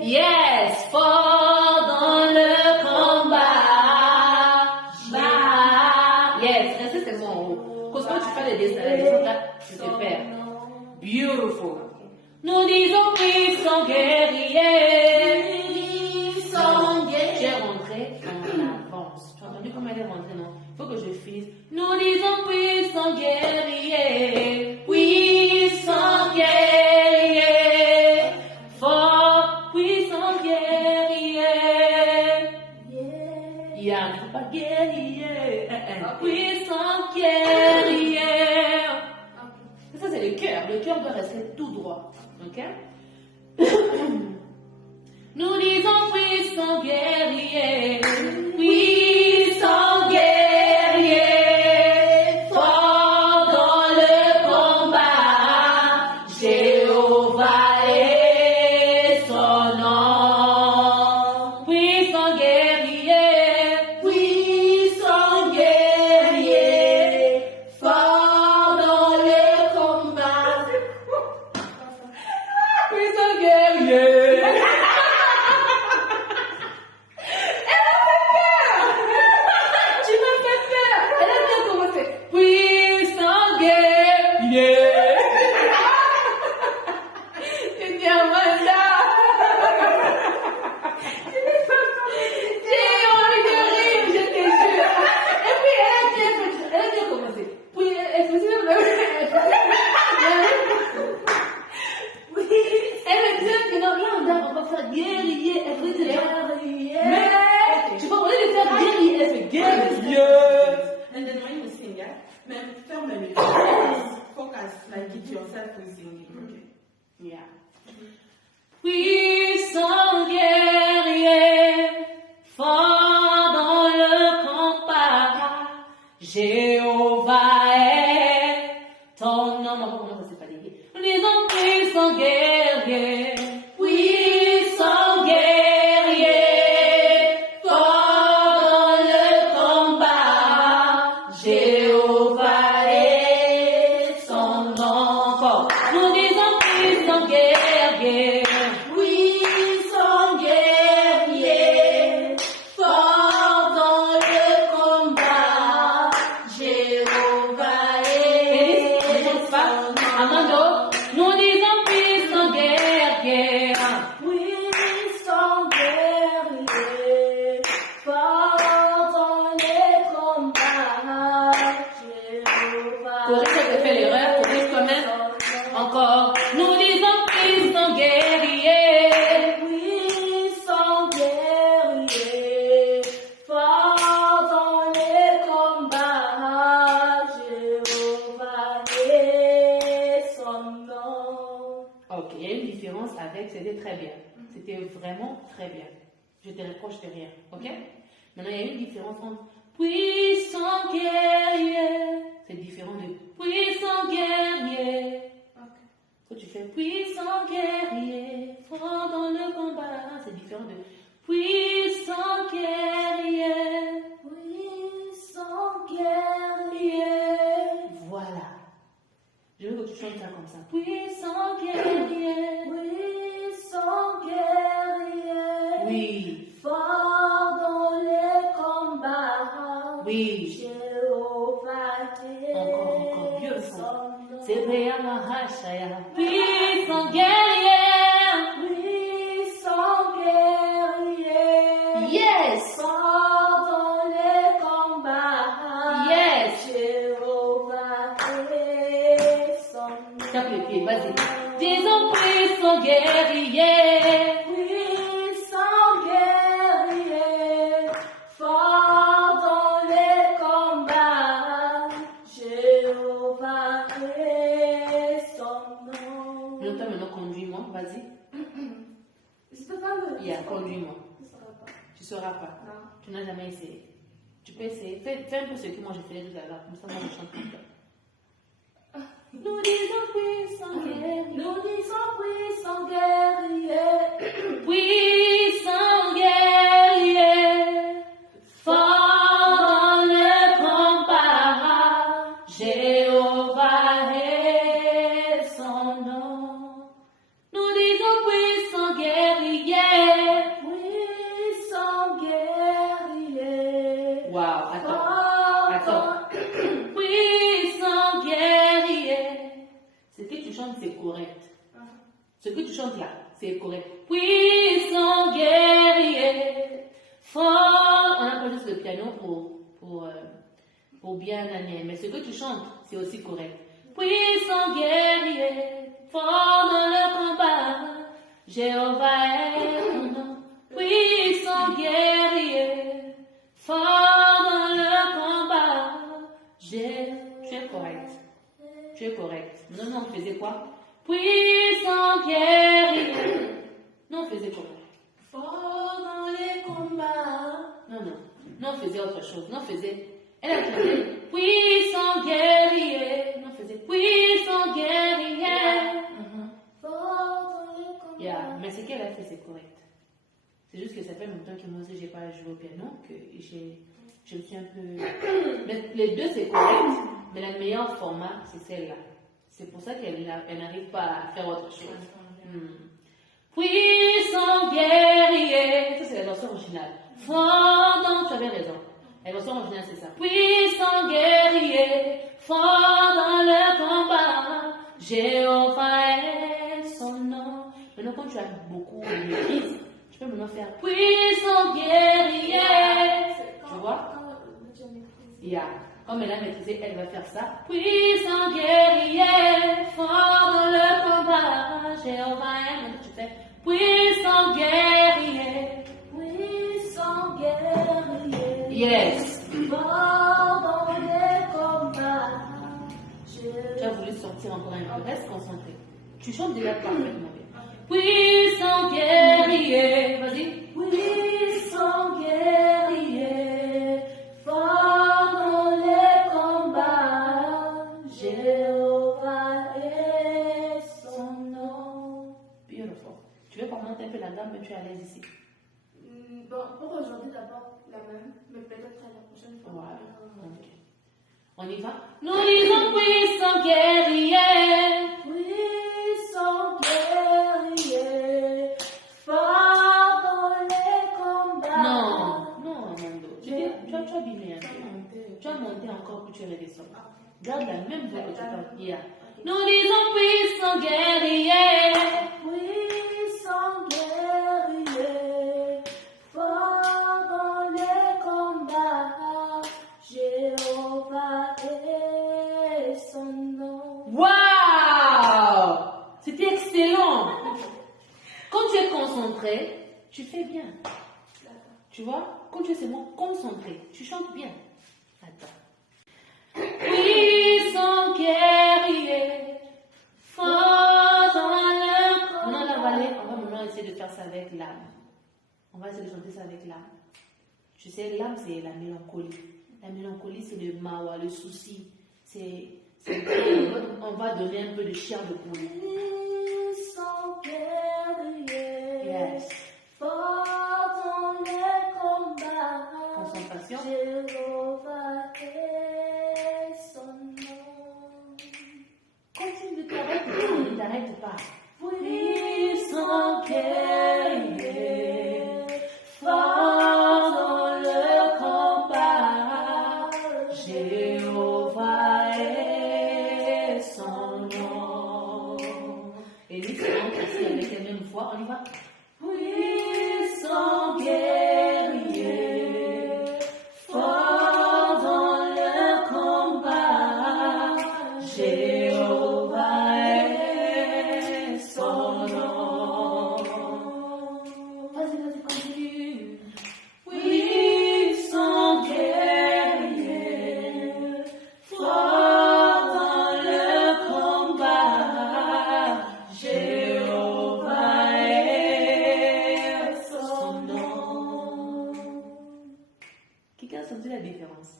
Yes, fort dans le combat. Yes, restez seulement en haut. Parce que quand tu fais les dessins là, tu te perds. Beautiful. Nous disons puissant guerrier. J'ai rentré en avance. Tu as entendu comment elle est rentrée, non? Il faut que je finisse. Nous disons puissant guerrier. Puissant guerrier. Fort, puissant guerrier. Yeah, ne faut pas guerrier. Puissant guerrier. Ça, c'est le cœur. Le cœur doit rester tout droit. Ok? Nous disons puissant guerrier. Puissant guerrier. Fort dans le combat. Jéhovah est son nom. Puissant guerrier. Fort dans le combat. Puissant guerrier. Tu m'as fait peur. Elle a bien commencé. Puissant guerrier. Tu dis Amanda. J'ai envie de rire, je te jure. Et puis elle a bien commencé. Puis elle me dit elle me dit que non, là on va faire guerrier. Elle me dit mais tu vas envie de faire guerrier. Elle fait guerrier. And then when you sing, yeah, man, ferme les yeux. Focus, like it yourself with singing, okay? Yeah. Puissant guerrier, fort dans le combat, Jéhovah est ton nom. On va commencer à se fatiguer. Nous disons Ok, il y a une différence avec, c'était très bien. C'était vraiment très bien. Je te reproche de rien, ok? Maintenant, il y a une différence entre puissant guerrier. C'est différent de puissant guerrier. Ok. Quand tu fais puissant guerrier, fort dans le combat, c'est différent de puissant guerrier. Puissant guerrier. Voilà. Je veux que tu chantes ça comme ça. Puissant guerrier. Puissant guerrier. Oui. Fort dans les combats. Oui. Jéhovah Encore, est beautiful. son nom. C'est Réama Hashaya. Puissant guerrier. Puissant guerrier. Yes. Fort dans les combats. Yes. Jéhovah est son nom. Tape les pieds, vas-y. Disons puissant guerrier. Puissant guerrier, fort dans les combats, Jéhovah est son nom. Maintenant, conduis-moi, vas-y. Je peux pas me Yeah, conduis-moi. Je saurais pas. Tu ne sauras pas. Non. Tu n'as jamais essayé. Tu peux essayer. Fais un peu ce que moi je faisais tout à l'heure. Comme ça, moi je chante comme ça. Nous disons puissant guerrier. Nous disons puissant guerrier, Puissant guerrier. Fort dans le combat. Jéhovah est son nom. Nous disons puissant guerrier. puissant guerrier. Wow, attends. Fort Attends. Puissant guerrier. Ce que tu chantes, c'est correct. Ce que tu chantes là, c'est correct. Puissant guerrier. Fort. On a pas juste le piano pour bien animer. Mais ce que tu chantes, c'est aussi correct. Puissant guerrier. Fort dans le combat. Jéhovah est ton nom. Puissant guerrier. Fort dans le combat. Tu es correct. Tu es correct. Non, on faisait quoi? Puissant guerrier. Non, on faisait quoi? Fort dans les combats. Non, on faisait autre chose. Non, on faisait. Elle a chanté puissant guerrier. Non, on faisait puissant guerrier. Fort dans les combats. Yeah, mais ce qu'elle a fait, c'est correct. C'est juste que ça fait longtemps que moi aussi, j'ai pas joué au piano, que je me suis un peu. Mais les deux, c'est correct. Mais le meilleur format, c'est celle-là. C'est pour ça qu'elle n'arrive pas à faire autre chose. Puissant guerrier. Ça, c'est la version originale. Fort dans. Tu avais raison. La version originale, c'est ça. Puissant guerrier. Fort dans le combat. Jéhovah est son nom. Maintenant, quand tu as beaucoup de maîtrise, tu peux maintenant faire puissant guerrier. Tu vois? Yeah. Comme elle a maîtrisé, elle va faire ça. Puissant guerrier, fort dans le combat. Jéhovah est. Maintenant, tu fais puissant guerrier. Puissant guerrier. Yes. Fort dans les combats. Tu as voulu sortir encore un peu. Reste concentré. Tu chantes déjà parfaitement bien. Puissant guerrier. Vas-y. Puissant guerrier. Fort dans les combats. Jéhovah est son nom. Beautiful. Tu veux augmenter un peu la gamme, mais tu es à l'aise ici. Bon, pour aujourd'hui d'abord la même, mais peut-être à la prochaine fois. Voilà. Ok. On y va? Nous disons puissant guerrier. Puissant guerrier, fort dans les combats. Non, Amando. Tu as abîmé un peu. Tu as monté encore puis tu redescends. Garde la même voix que tu parles hier. Nous disons puissant guerrier. Puissant guerrier, fort dans les combats. Jéhovah est son nom. Waouh! C'était excellent. Quand tu es concentré, tu fais bien. Tu vois? Quand tu es seulement concentré, tu chantes bien. Attends. Puissant guerrier, fort dans le va essayer de faire ça avec l'âme. On va essayer de chanter ça avec l'âme. Tu sais, l'âme, c'est la mélancolie. La mélancolie, c'est le mawa, le souci. On va donner un peu de chair de poule. Yes. Concentration. Continue de t'arrêter, ne t'arrête pas. Puissant guerrier, fort dans le combat, Jéhovah est son nom. Et nous serons aussi avec la même voix, on y va. Puissant guerrier, fort dans le combat, Jéhovah est son nom. Vas-y, continue. Puissant guerrier, fort dans le combat, Jéhovah est son nom. Quelqu'un a senti la différence?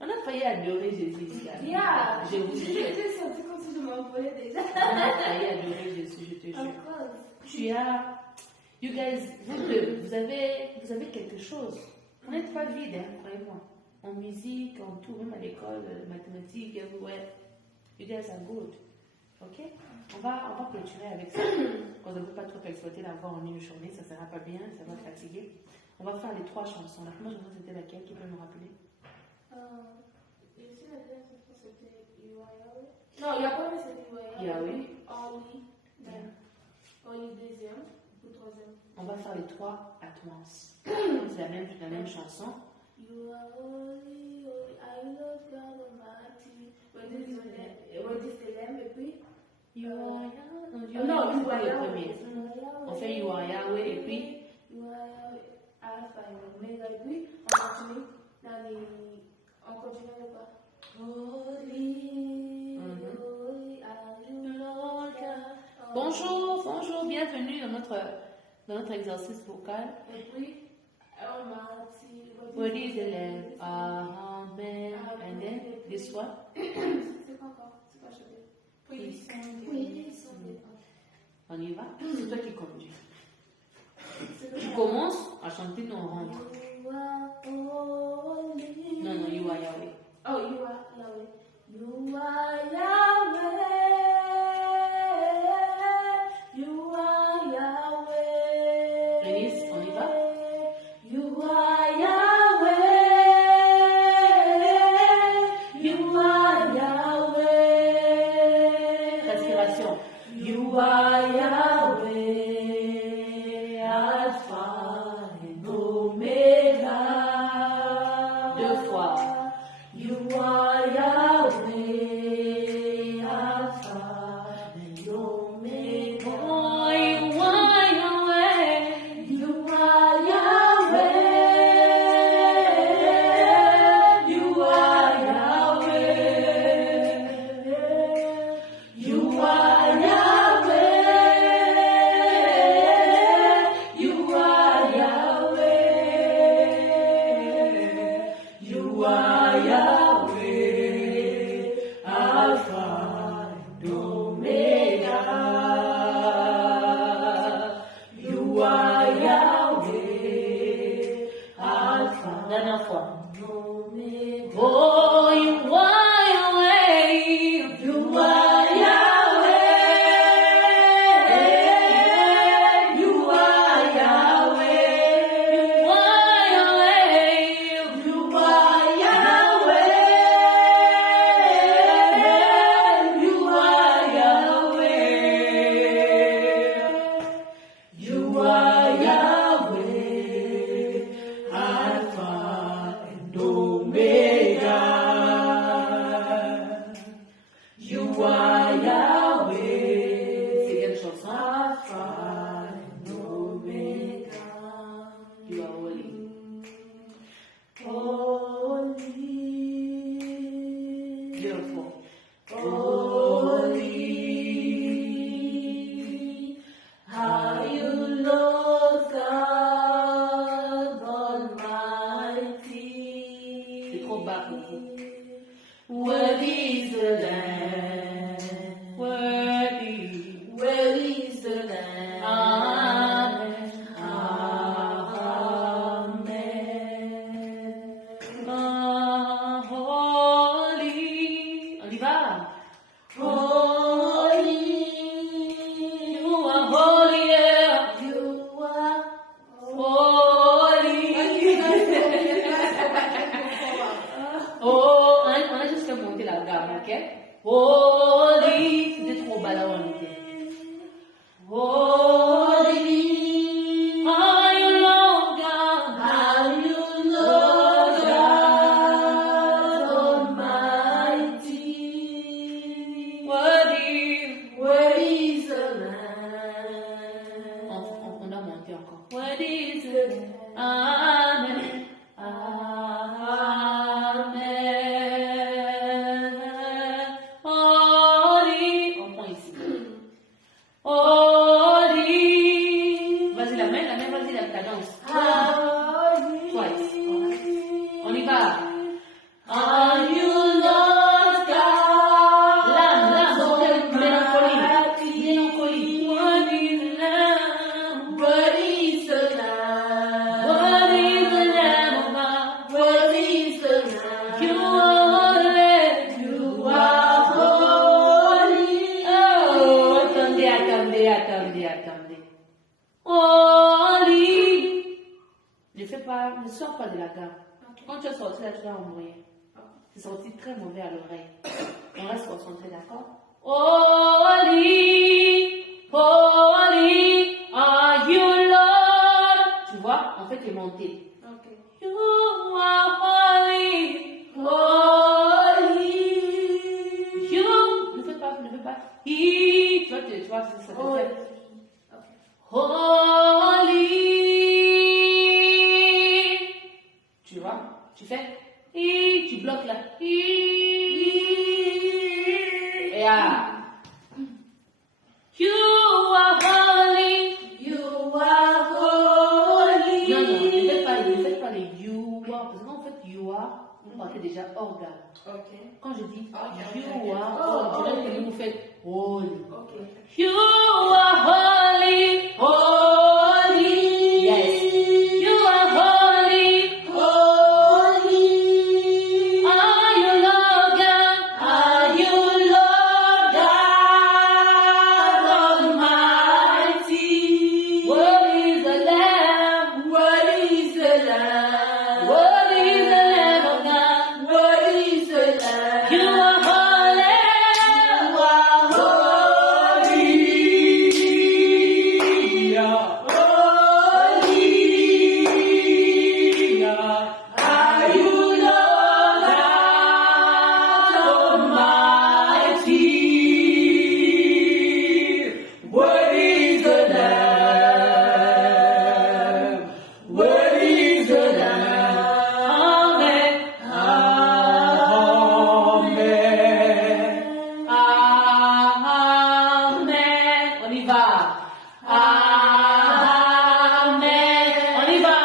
On a failli adorer Jésus ici. Yeah. Je vous jure. J'étais sentie comme si je m'envolais déjà. On a failli adorer Jésus, je te jure. Encore. Tu as, you guys, vous deux, vous avez quelque chose. Vous n'êtes pas vide, hein, croyez-moi. En musique, en tout, même à l'école, mathématiques, everywhere. You guys are good. Ok? On va clôturer avec ça. Parce qu'on ne peut pas trop exploiter la voix en une journée, ça ne sera pas bien, ça va te fatiguer. On va faire les 3 chansons. La première chanson, c'était laquelle? Qui peut me rappeler? Je sais la dernière chanson, c'était Yahweh. Non, il y a pas mais c'était Yahweh. Oli, Oli deuxième, ou troisième. On va faire les 3 at once. C'est la même chanson. You are holy, holy, I love God Almighty. When this the lamb, et puis. You are Yahweh. Non, you are le Yahweh. premier. On fait You are Yahweh et puis. You are Yahweh, Alpha et Omega, et puis on continue on continue le pas. Holy, holy, are you Lord God. Bonjour, bienvenue dans notre exercice vocal. Et puis, Almighty, What is the Lamb? Amen. And then this one. C'est quoi encore? C'est quoi chanter? Puissant. On y va. C'est toi qui conduis. Tu commences à chanter, nous on rentre. You are holy. Non, You are Yahweh. Oh, you are Yahweh. You are Yahweh. You are Yahweh. Denise, on y va. You are Yahweh. You are Yahweh. Respiration. You are Yahweh. Alpha and Omega. 2 fois. You are Yahweh, Alpha and Omega. Oh, you are Yahweh. You are Yahweh. You are Yahweh. You are Yahweh. You are Yahweh. You are Yahweh, Alpha and Omega. You are Yahweh, Alpha Dernière fois. and Omega. Oh, you are Yahweh. You are Yahweh. You are Yahweh. You are Yahweh. You are Yahweh. You are Yahweh, Alpha and Omega. You are Yahweh, C'est quelle chanson? Alpha and Omega. You are holy. Holy, 2 fois. holy, is the Lamb. Amen. Amen. Holy. On y va. Holy. You are holy. You are holy. Oh, on a juste fait monter la gamme, ok? Holy. C'était trop bas là où on était. Holy. Are you Lord God? Are you Lord God Almighty? Worthy is the Lamb. On a monté encore. Worthy is the Lamb. Amen. Amen. Holy. On prend ici. Holy. Vas-y, la main, vas-y, la danse. Twice. On y va. Are you Lord God? L'âme, mélancolie. What is the Lamb? What is the Lamb? What is the Lamb of God? What is the Lamb? You are holy. Oh, attendez. Holy. Ne sors pas de la gamme. Quand tu es sorti là, tu vas mourir. C'est sorti très mauvais à l'oreille. On reste concentré, d'accord? Holy, holy, are you Lord? Tu vois, en fait, il est monté. Okay. You are holy, holy. You, ne fais pas. He, tu vois, ça te fait. Holy. Tu vois, tu fais. Et tu bloques là. Et ah. You are holy. You are holy. Non, ne faites pas les you are. Parce qu'en fait, you are, vous partez déjà hors gamme. Ok. Quand je dis Okay. you are, je vais que vous faites holy. Ok. You are holy. Holy. Yes. You are holy. Holy. Are you Lord God? Are you Lord God Almighty? What is the Lamb? What is the Lamb? What is the Lamb of God? What is the Lamb? You are holy. You are holy. Are you Lord God Almighty? What is the Lamb? What is the Lamb? Amen. Amen. On y va. Amen. On y va.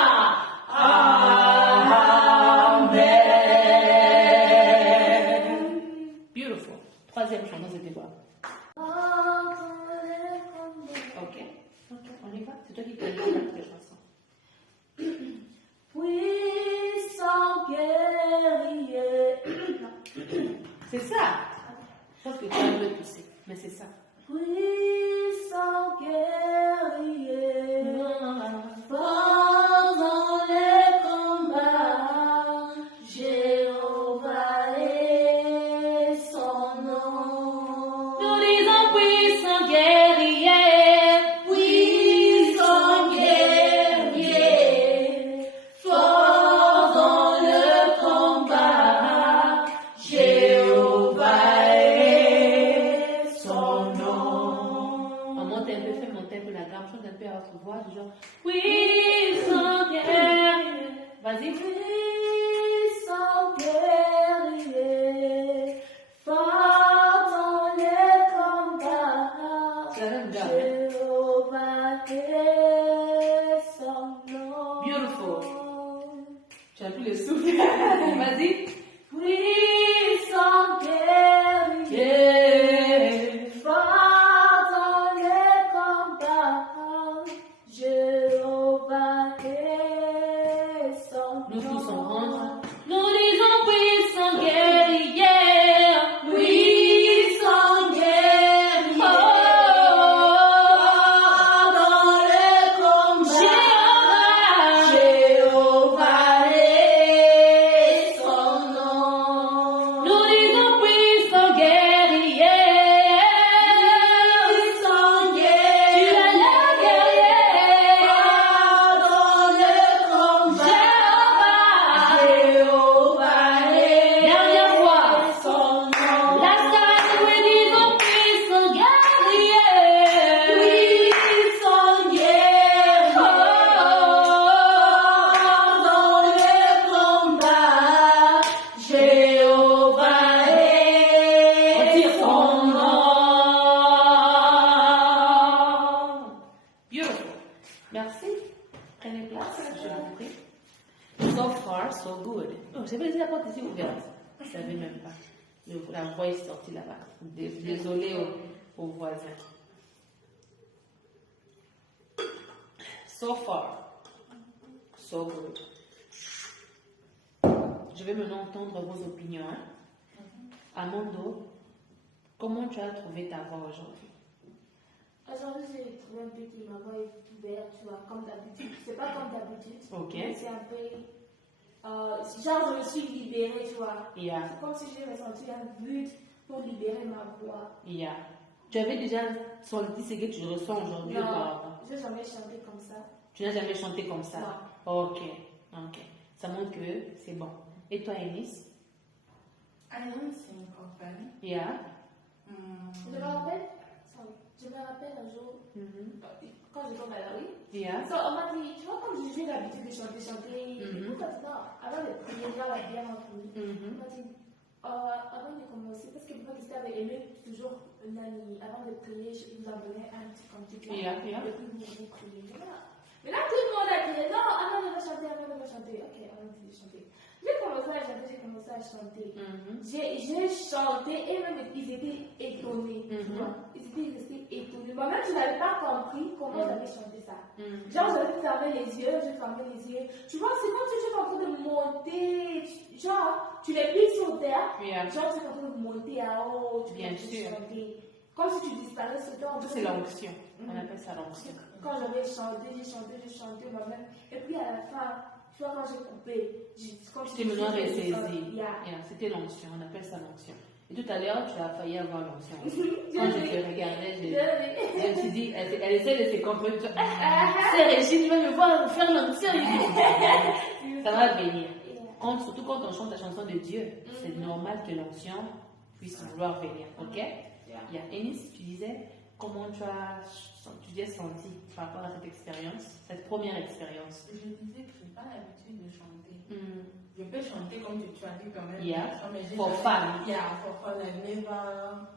Amen. Beautiful. Troisième chanson, c'était quoi? Ok. On y va. C'est toi qui connais la chanson. Puissant guerrier. C'est ça. Je pense que tu as le pousser, mais c'est ça. Puissant guerrier. Fort dans les combats. Jéhovah est son nom. Nous disons puissant guerrier. Puissant guerrier. Fort dans le combat. Jéhovah est son nom. On monte un peu, fais monter un peu la gamme, chante un peu à votre voix, du genre puissant guerrier. Vas-y. Puissant guerrier, fort dans les combats, C'est la même gamme. Jéhovah est son nom. Beautiful. Tu as plus le souffle. Vas-y. Puissant guerrier, Yeah. fort dans les Merci. Prenez place, je vous prie. So far, so good. Oh, j'avais laissé la porte ici ouverte. Je ne savais même pas. La voix est sortie là-bas. Désolée aux voisins. So far, so good. Je vais maintenant entendre vos opinions. Hein? Amando, comment tu as trouvé ta voix aujourd'hui? Aujourd'hui, j'ai trouvé un peu qui ma voix est ouverte, tu vois, comme d'habitude. C'est pas comme d'habitude. Ok. Mais c'est un peu. Genre, je me suis libérée, tu vois. Yeah. C'est comme si j'ai ressenti un but pour libérer ma voix. Yeah. Tu avais déjà senti ce que tu ressens aujourd'hui Non, auparavant? je n'ai jamais chanté comme ça. Tu n'as jamais chanté comme ça? Non. Ok. Ok. Ça montre que c'est bon. Et toi, Enis? I don't sing often. Yeah. Je me rappelle un jour, quand je tombe à la rue, Yeah. so, on m'a dit, tu vois, comme j'ai l'habitude de chanter, et puis, non, avant de prier, là, la bière en prier, on m'a dit, avant de commencer, parce que moi, Christelle avait aimé toujours Nani, avant de prier, je vous en donnais un petit cantique, Yeah. et puis vous priez. Mais là, tout le monde a dit, non, Anna va chanter, Anna va chanter. Ok, Anna va chanter. J'ai commencé à chanter. J'ai chanté et même ils étaient étonnés. Tu vois? Ils étaient restés étonnés. Moi-même, je n'avais pas compris comment j'avais chanté ça. Genre, j'avais fermé les yeux, Tu vois, c'est comme si tu es en train de monter. Genre, tu les pieds sur terre. Yeah. Genre, tu es en train de monter à haut. Tu Bien sûr. chanter. Comme si tu disparais sur terre. Ça, c'est l'onction. On appelle ça l'onction. Quand j'avais chanté, j'ai chanté moi-même. Et puis à la fin, tu vois, quand j'ai coupé, j'étais maintenant ressaisie. Yeah, c'était l'onction, on appelle ça l'onction. Et tout à l'heure, tu as failli avoir l'onction. Quand je te regardais, je me suis dit, elle essaie de se comprendre. C'est Régine, tu vas me voir faire l'onction. Ça va venir. Surtout quand on chante la chanson de Dieu, c'est normal que l'onction puisse vouloir venir. Ok? Yeah. Enis, tu disais, comment tu as senti par rapport à cette expérience, cette première expérience? Je disais que je n'ai pas l'habitude de chanter. Je peux chanter comme tu as dit quand même. Yeah. For fun. Yeah, for fun. I never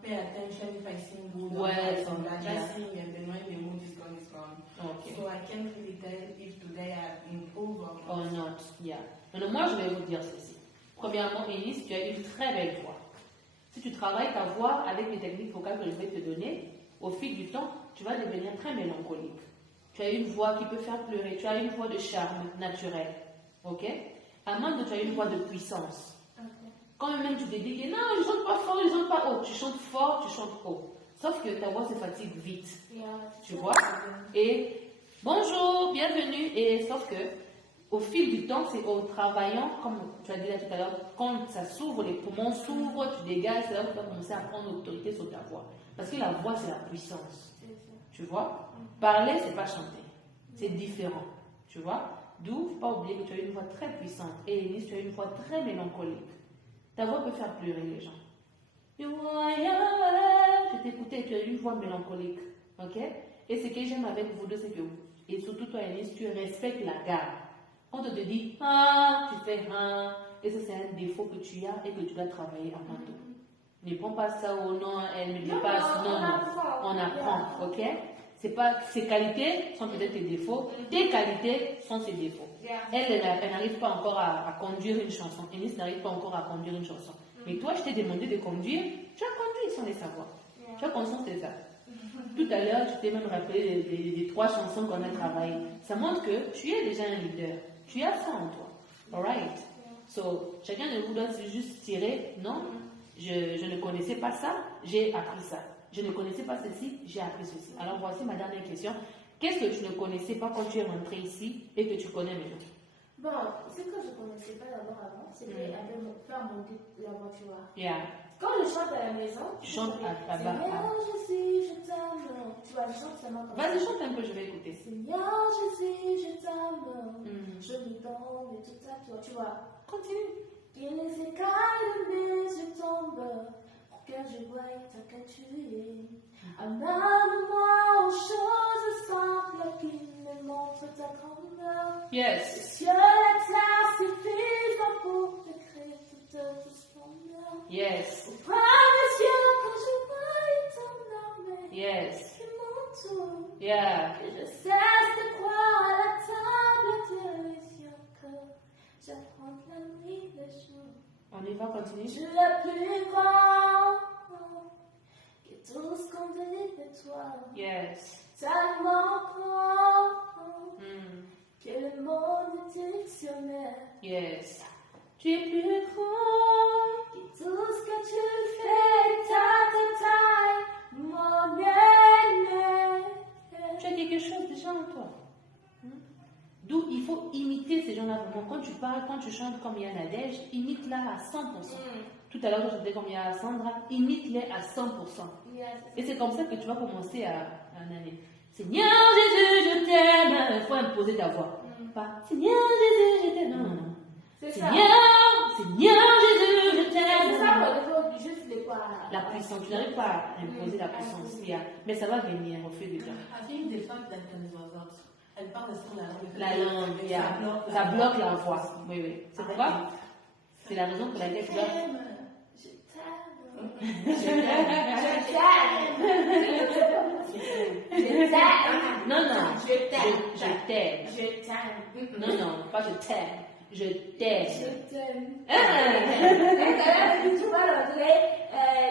pay attention if I sing good or bad. I just sing and then when the mood is gone, it's gone. Okay. So I can't really tell if today I've improved or not. Yeah. Alors moi, je vais vous dire ceci. Premièrement, Enis, tu as une très belle voix. Si tu travailles ta voix avec les techniques vocales que je vais te donner, au fil du temps, tu vas devenir très mélancolique. Tu as une voix qui peut faire pleurer. Tu as une voix de charme naturel. Ok? Amanda, tu as une voix de puissance. Quand même tu te dis que non, je ne chante pas fort, je ne chante pas haut. Tu chantes fort, tu chantes haut. Sauf que ta voix se fatigue vite. Tu vois? Et bonjour, bienvenue. Et sauf que au fil du temps, c'est en travaillant, comme tu as dit là tout à l'heure, quand ça s'ouvre, les poumons s'ouvrent, tu dégages, c'est là que tu vas commencer à prendre autorité sur ta voix. Parce que la voix, c'est la puissance. Tu vois? Parler, c'est pas chanter. C'est différent. Tu vois? D'où, il ne faut pas oublier que tu as une voix très puissante. Et Enis, tu as une voix très mélancolique. Ta voix peut faire pleurer les gens. Je t'écoutais, tu as une voix mélancolique. Ok? Et ce que j'aime avec vous deux, c'est que, et surtout toi, Enis, tu respectes la gamme. Quand on te dit ah, tu fais ah, et ça c'est un défaut que tu as et que tu dois travailler en toi. Ne prends pas ça au nom, elle me dépasse. Non, on apprend, ok? C'est pas ses qualités sont peut-être tes défauts, tes qualités sont ses défauts. Elle n'arrive pas encore à conduire une chanson. Enis n'arrive pas encore à conduire une chanson. Mais toi, je t'ai demandé de conduire, tu as conduit sans les savoir. Tu as conscience de ça. Tout à l'heure, tu t'es même rappelé des 3 chansons qu'on a travaillées. Ça montre que tu es déjà un leader. Tu as ça en toi. Alright? So, chacun de vous doit juste tirer, non, je ne connaissais pas ça, j'ai appris ça. Je ne connaissais pas ceci, j'ai appris ceci. Alors voici ma dernière question. Qu'est-ce que tu ne connaissais pas quand tu es rentré ici et que tu connais maintenant? Bon, ce que je ne connaissais pas d'abord avant, c'était faire monter la voiture. Yeah. Quand je chante à la maison, tu chantes à bas. Seigneur Jésus, je t'aime. Tu vois, je chante seulement comme ça. Vas-y, chante un peu, je vais écouter. Seigneur Jésus, je t'aime. Je me donne et tout ça, tu vois. Continue. Et les écailles de mes yeux tombent pour que je voie ta que tu es. Amène-moi aux choses simples qui me montrent ta grandeur. Yes. Les cieux et la terre suffisent pour décrire toute splendeur. Yes. Auprès des cieux quand je vois ton armée. Yes. Qui m'entoure. Yeah. Que je cesse de croire je rentre la nuit, le jour. On y va, continue. Je suis le plus grand que tout ce qu'on te dit de toi. Yes. Tellement grand Mm. que le monde est dictionnaire. Yes. Tu es plus grand. Que tout ce que tu fais, ta taille, mon aîné. Tu as quelque chose déjà en toi. D'où il faut imiter ces gens-là vraiment. Quand tu parles, quand tu chantes comme Yann Nadège, imite-la à 100%. Tout à l'heure, je chantais comme Yann Sandra, imite-les à 100%. Yes. Et c'est comme ça que tu vas commencer à aller. Seigneur Jésus, je t'aime. Il faut imposer ta voix. Pas Seigneur Jésus, je t'aime. Non, non, non. C'est ça. Seigneur Jésus, je C'est t'aime. ça, il faut juste les quoi. La puissance, tu n'arrives pas à imposer la puissance. Mais ça va venir au fil du temps. Avec des femmes d'organisateurs, elles parlent sur la langue. La langue, ça bloque la voix. Oui, oui. C'est pourquoi? C'est la raison pour laquelle tu dois. Je t'aime. Non, non. Je t'aime. Je t'aime. Je t'aime. Non, non, pas je t'aime. Je t'aime. Je t'aime. Ah. Tu vois l'anglais,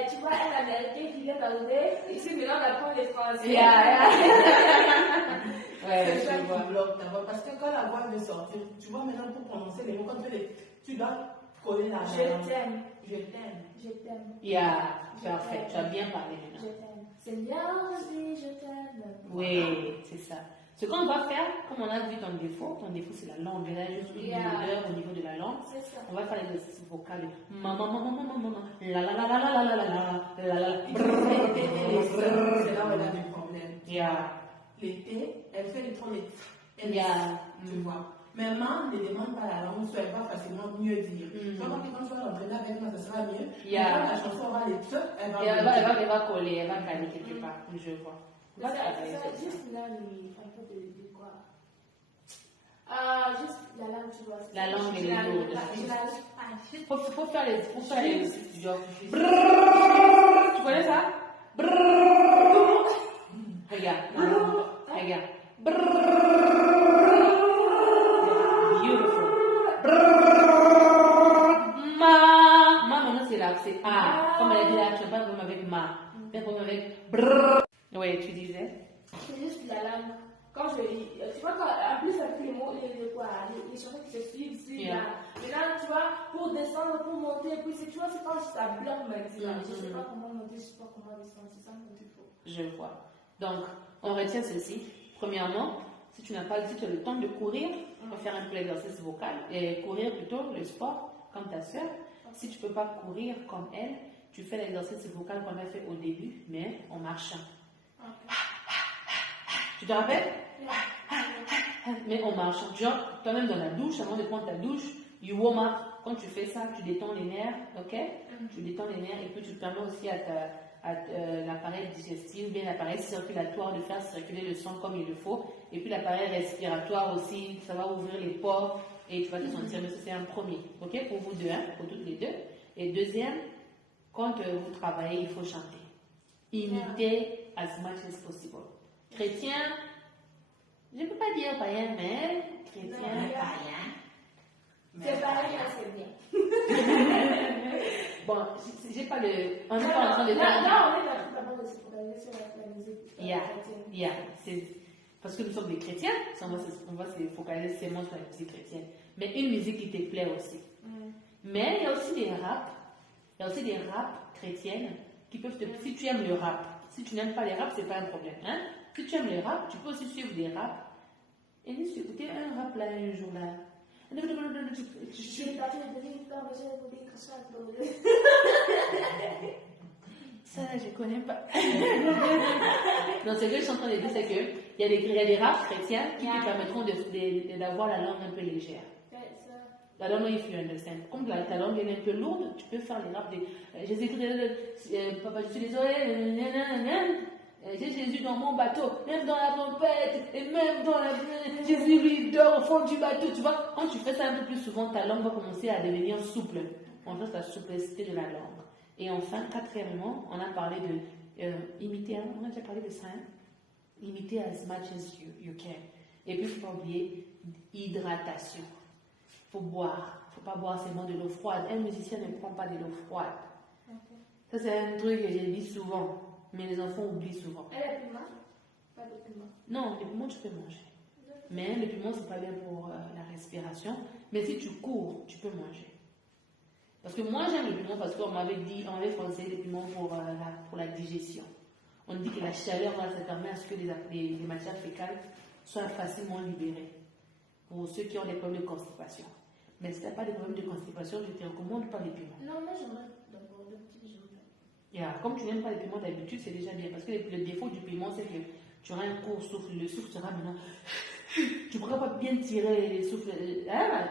tu vois un américain qui vient d'arriver, ici maintenant on apprend les français. Yeah, yeah. Ouais, C'est ça je vois. qui bloque ta voix. Parce que quand la voix veut sortir, tu vois maintenant pour prononcer les mots, quand tu dois coller la Je langue. t'aime. Je t'aime. Je t'aime. Yeah, parfait. Tu as bien parlé Je maintenant. t'aime. Seigneur, je t'aime. Oui, c'est ça. Ce qu'on va faire, comme on a vu ton défaut c'est la langue. Il y a juste une douleur au niveau de la langue. C'est ça. On va faire l'exercice vocal. Maman, maman, maman, maman, la la la la la la la la la la. C'est là où elle a des problèmes. Yeah. L'été, elle fait trop les elle Yeah. tu vois. Mais maman ne demande pas la langue, soit elle va facilement mieux dire. Tu vas voir que quand tu vas l'entraîner avec moi, ça sera mieux. Yeah. Mais quand la chanson aura les trucs, elle va Et elle mieux. va coller, elle va caler quelque part. Je vois. On va travailler C'est sur ça, ça. juste là, un peu de quoi. Juste la langue, tu vois. La langue et les mots. Faut faire les genre. Tu connais ça? Regarde. Regarde. Beautiful. Ma. Maintenant c'est là, c'est A. Comme elle a dit là, tu n'as pas de problème avec ma. Tu as un problème avec brrr. Oui, tu disais. C'est juste la langue. Quand je lis, tu vois, en plus avec les mots, les chansons qui se suivent Yeah. là. Maintenant, tu vois, pour descendre, pour monter, puis tu vois, c'est quand ça bloque maintenant. Je sais pas comment monter, je sais pas comment descendre, c'est ça mon défaut. Je vois. Donc, on retient ceci. Premièrement, si tu n'as pas si tu as le temps de courir, on va faire un peu l'exercice vocal et courir plutôt le sport comme ta soeur. Si tu ne peux pas courir comme elle, tu fais l'exercice vocal qu'on a fait au début, mais en marchant. Tu te rappelles? Mais en marchant. Genre, toi-même dans la douche, avant de prendre ta douche, you warm up. Quand tu fais ça, tu détends les nerfs, ok? Tu détends les nerfs et puis tu permets aussi à l'appareil digestif, bien l'appareil circulatoire de faire circuler le sang comme il le faut. Et puis l'appareil respiratoire aussi, ça va ouvrir les pores et tu vas te sentir mieux. C'est un premier, ok? Pour vous deux, hein? Pour toutes les deux. Et deuxième, quand vous travaillez, il faut chanter. Imiter as much as possible. Chrétien, je ne peux pas dire païen, mais chrétien. C'est pareil, c'est bien. Bon, j'ai pas de. On n'est pas en train de faire. Là, on est d'abord de se focaliser sur la musique. Yeah. C'est parce que nous sommes des chrétiens, on va se focaliser seulement sur la musique chrétienne. Mais une musique qui te plaît aussi. Mais il y a aussi des raps. Il y a aussi des raps chrétiennes qui peuvent te. Si tu aimes le rap, si tu n'aimes pas les raps, c'est pas un problème. Hein? Si tu aimes les raps, tu peux aussi suivre des raps. Et nous, j'ai écouté un rap là un jour là. Ça, je connais pas. Donc, ce que je suis en train de dire, c'est qu'il y a des raps chrétiens qui te permettront d'avoir la langue un peu légère. La langue, if you understand. Comme ta langue est un peu lourde, tu peux faire les raps des. Jésus, papa, je suis désolé. J'ai Jésus dans mon bateau, même dans la tempête, et même dans la. Jésus lui dort au fond du bateau. Tu vois, quand tu fais ça un peu plus souvent, ta langue va commencer à devenir souple. On voit la souplesse de la langue. Et enfin, quatrièmement, on a parlé de imiter, on a déjà parlé de ça, hein? Imiter as much as you can. Et puis, il ne faut pas oublier hydratation. faut boire. Il ne faut pas boire seulement de l'eau froide. Un musicien ne prend pas de l'eau froide. Ok. Ça, c'est un truc que j'ai dit souvent, mais les enfants oublient souvent. Et les piments? Pas de piment. Non, les piments, tu peux manger. Mais le piment, c'est pas bien pour la respiration. Mais si tu cours, tu peux manger. Parce que moi, j'aime le piment parce qu'on m'avait dit, on m'avait conseillé le piment pour la digestion. On dit que la chaleur, là, ça permet à ce que les matières fécales soient facilement libérées. Pour ceux qui ont des problèmes de constipation. Mais si tu n'as pas de problème de constipation, je ne te recommande pas les piments. Non, moi j'aimerais d'abord le petit jaune. Yeah. Comme tu n'aimes pas les piments d'habitude, c'est déjà bien. Parce que le défaut du piment, c'est que tu auras un court souffle. Le souffle sera maintenant. Tu ne pourras pas bien tirer les souffles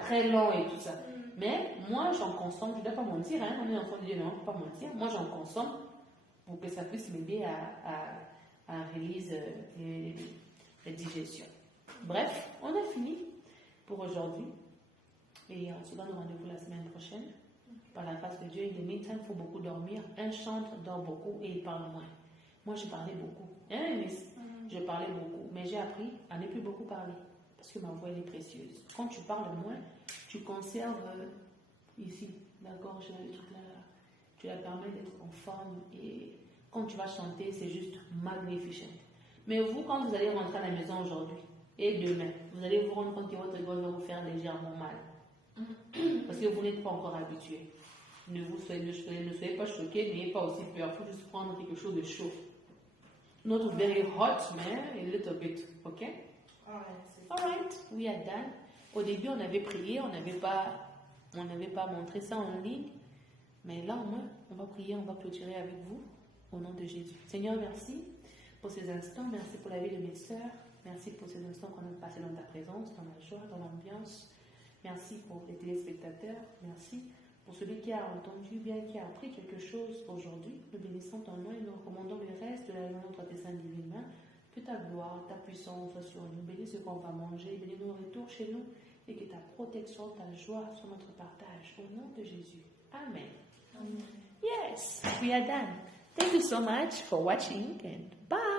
très long et tout ça. Mais moi, j'en consomme. Je ne dois pas mentir. Hein. On est enfant de Dieu, non, on ne peut pas mentir. Moi, j'en consomme pour que ça puisse m'aider à réaliser la digestion. Bref, on a fini pour aujourd'hui. Et on se donne rendez-vous la semaine prochaine. Par la grâce de Dieu, in the meantime, il faut beaucoup dormir. Un chante, dort beaucoup et il parle moins. Moi, je parlais beaucoup. Hein, Miss? Je parlais beaucoup. Mais j'ai appris à ne plus beaucoup parler. Parce que ma voix, elle est précieuse. Quand tu parles moins, tu conserves ici, la gorge, le truc là. Tu la permets d'être en forme. Et quand tu vas chanter, c'est juste magnificent. Mais vous, quand vous allez rentrer à la maison aujourd'hui et demain, vous allez vous rendre compte que votre gorge va vous faire légèrement mal. Parce que vous n'êtes pas encore habitué. Ne soyez pas choqués, n'ayez pas aussi peur. Il faut juste prendre quelque chose de chaud. Not very hot, mais a little bit. Ok? Alright, we are done. Au début, on avait prié, on n'avait pas montré ça en ligne. Mais là, au moins, on va prier, on va clôturer avec vous. Au nom de Jésus. Seigneur, merci pour ces instants. Merci pour la vie de mes sœurs. Merci pour ces instants qu'on a passés dans ta présence, dans la joie, dans l'ambiance. Merci pour les téléspectateurs. Merci pour celui qui a entendu bien, qui a appris quelque chose aujourd'hui. Nous bénissons ton nom et nous recommandons le reste de la journée entre tes saintes divines mains. Que ta gloire, ta puissance soit sur nous. Bénis ce qu'on va manger, bénis nos retours chez nous et que ta protection, ta joie soit notre partage. Au nom de Jésus. Amen. Amen. Yes, we are done. Thank you so much for watching and bye.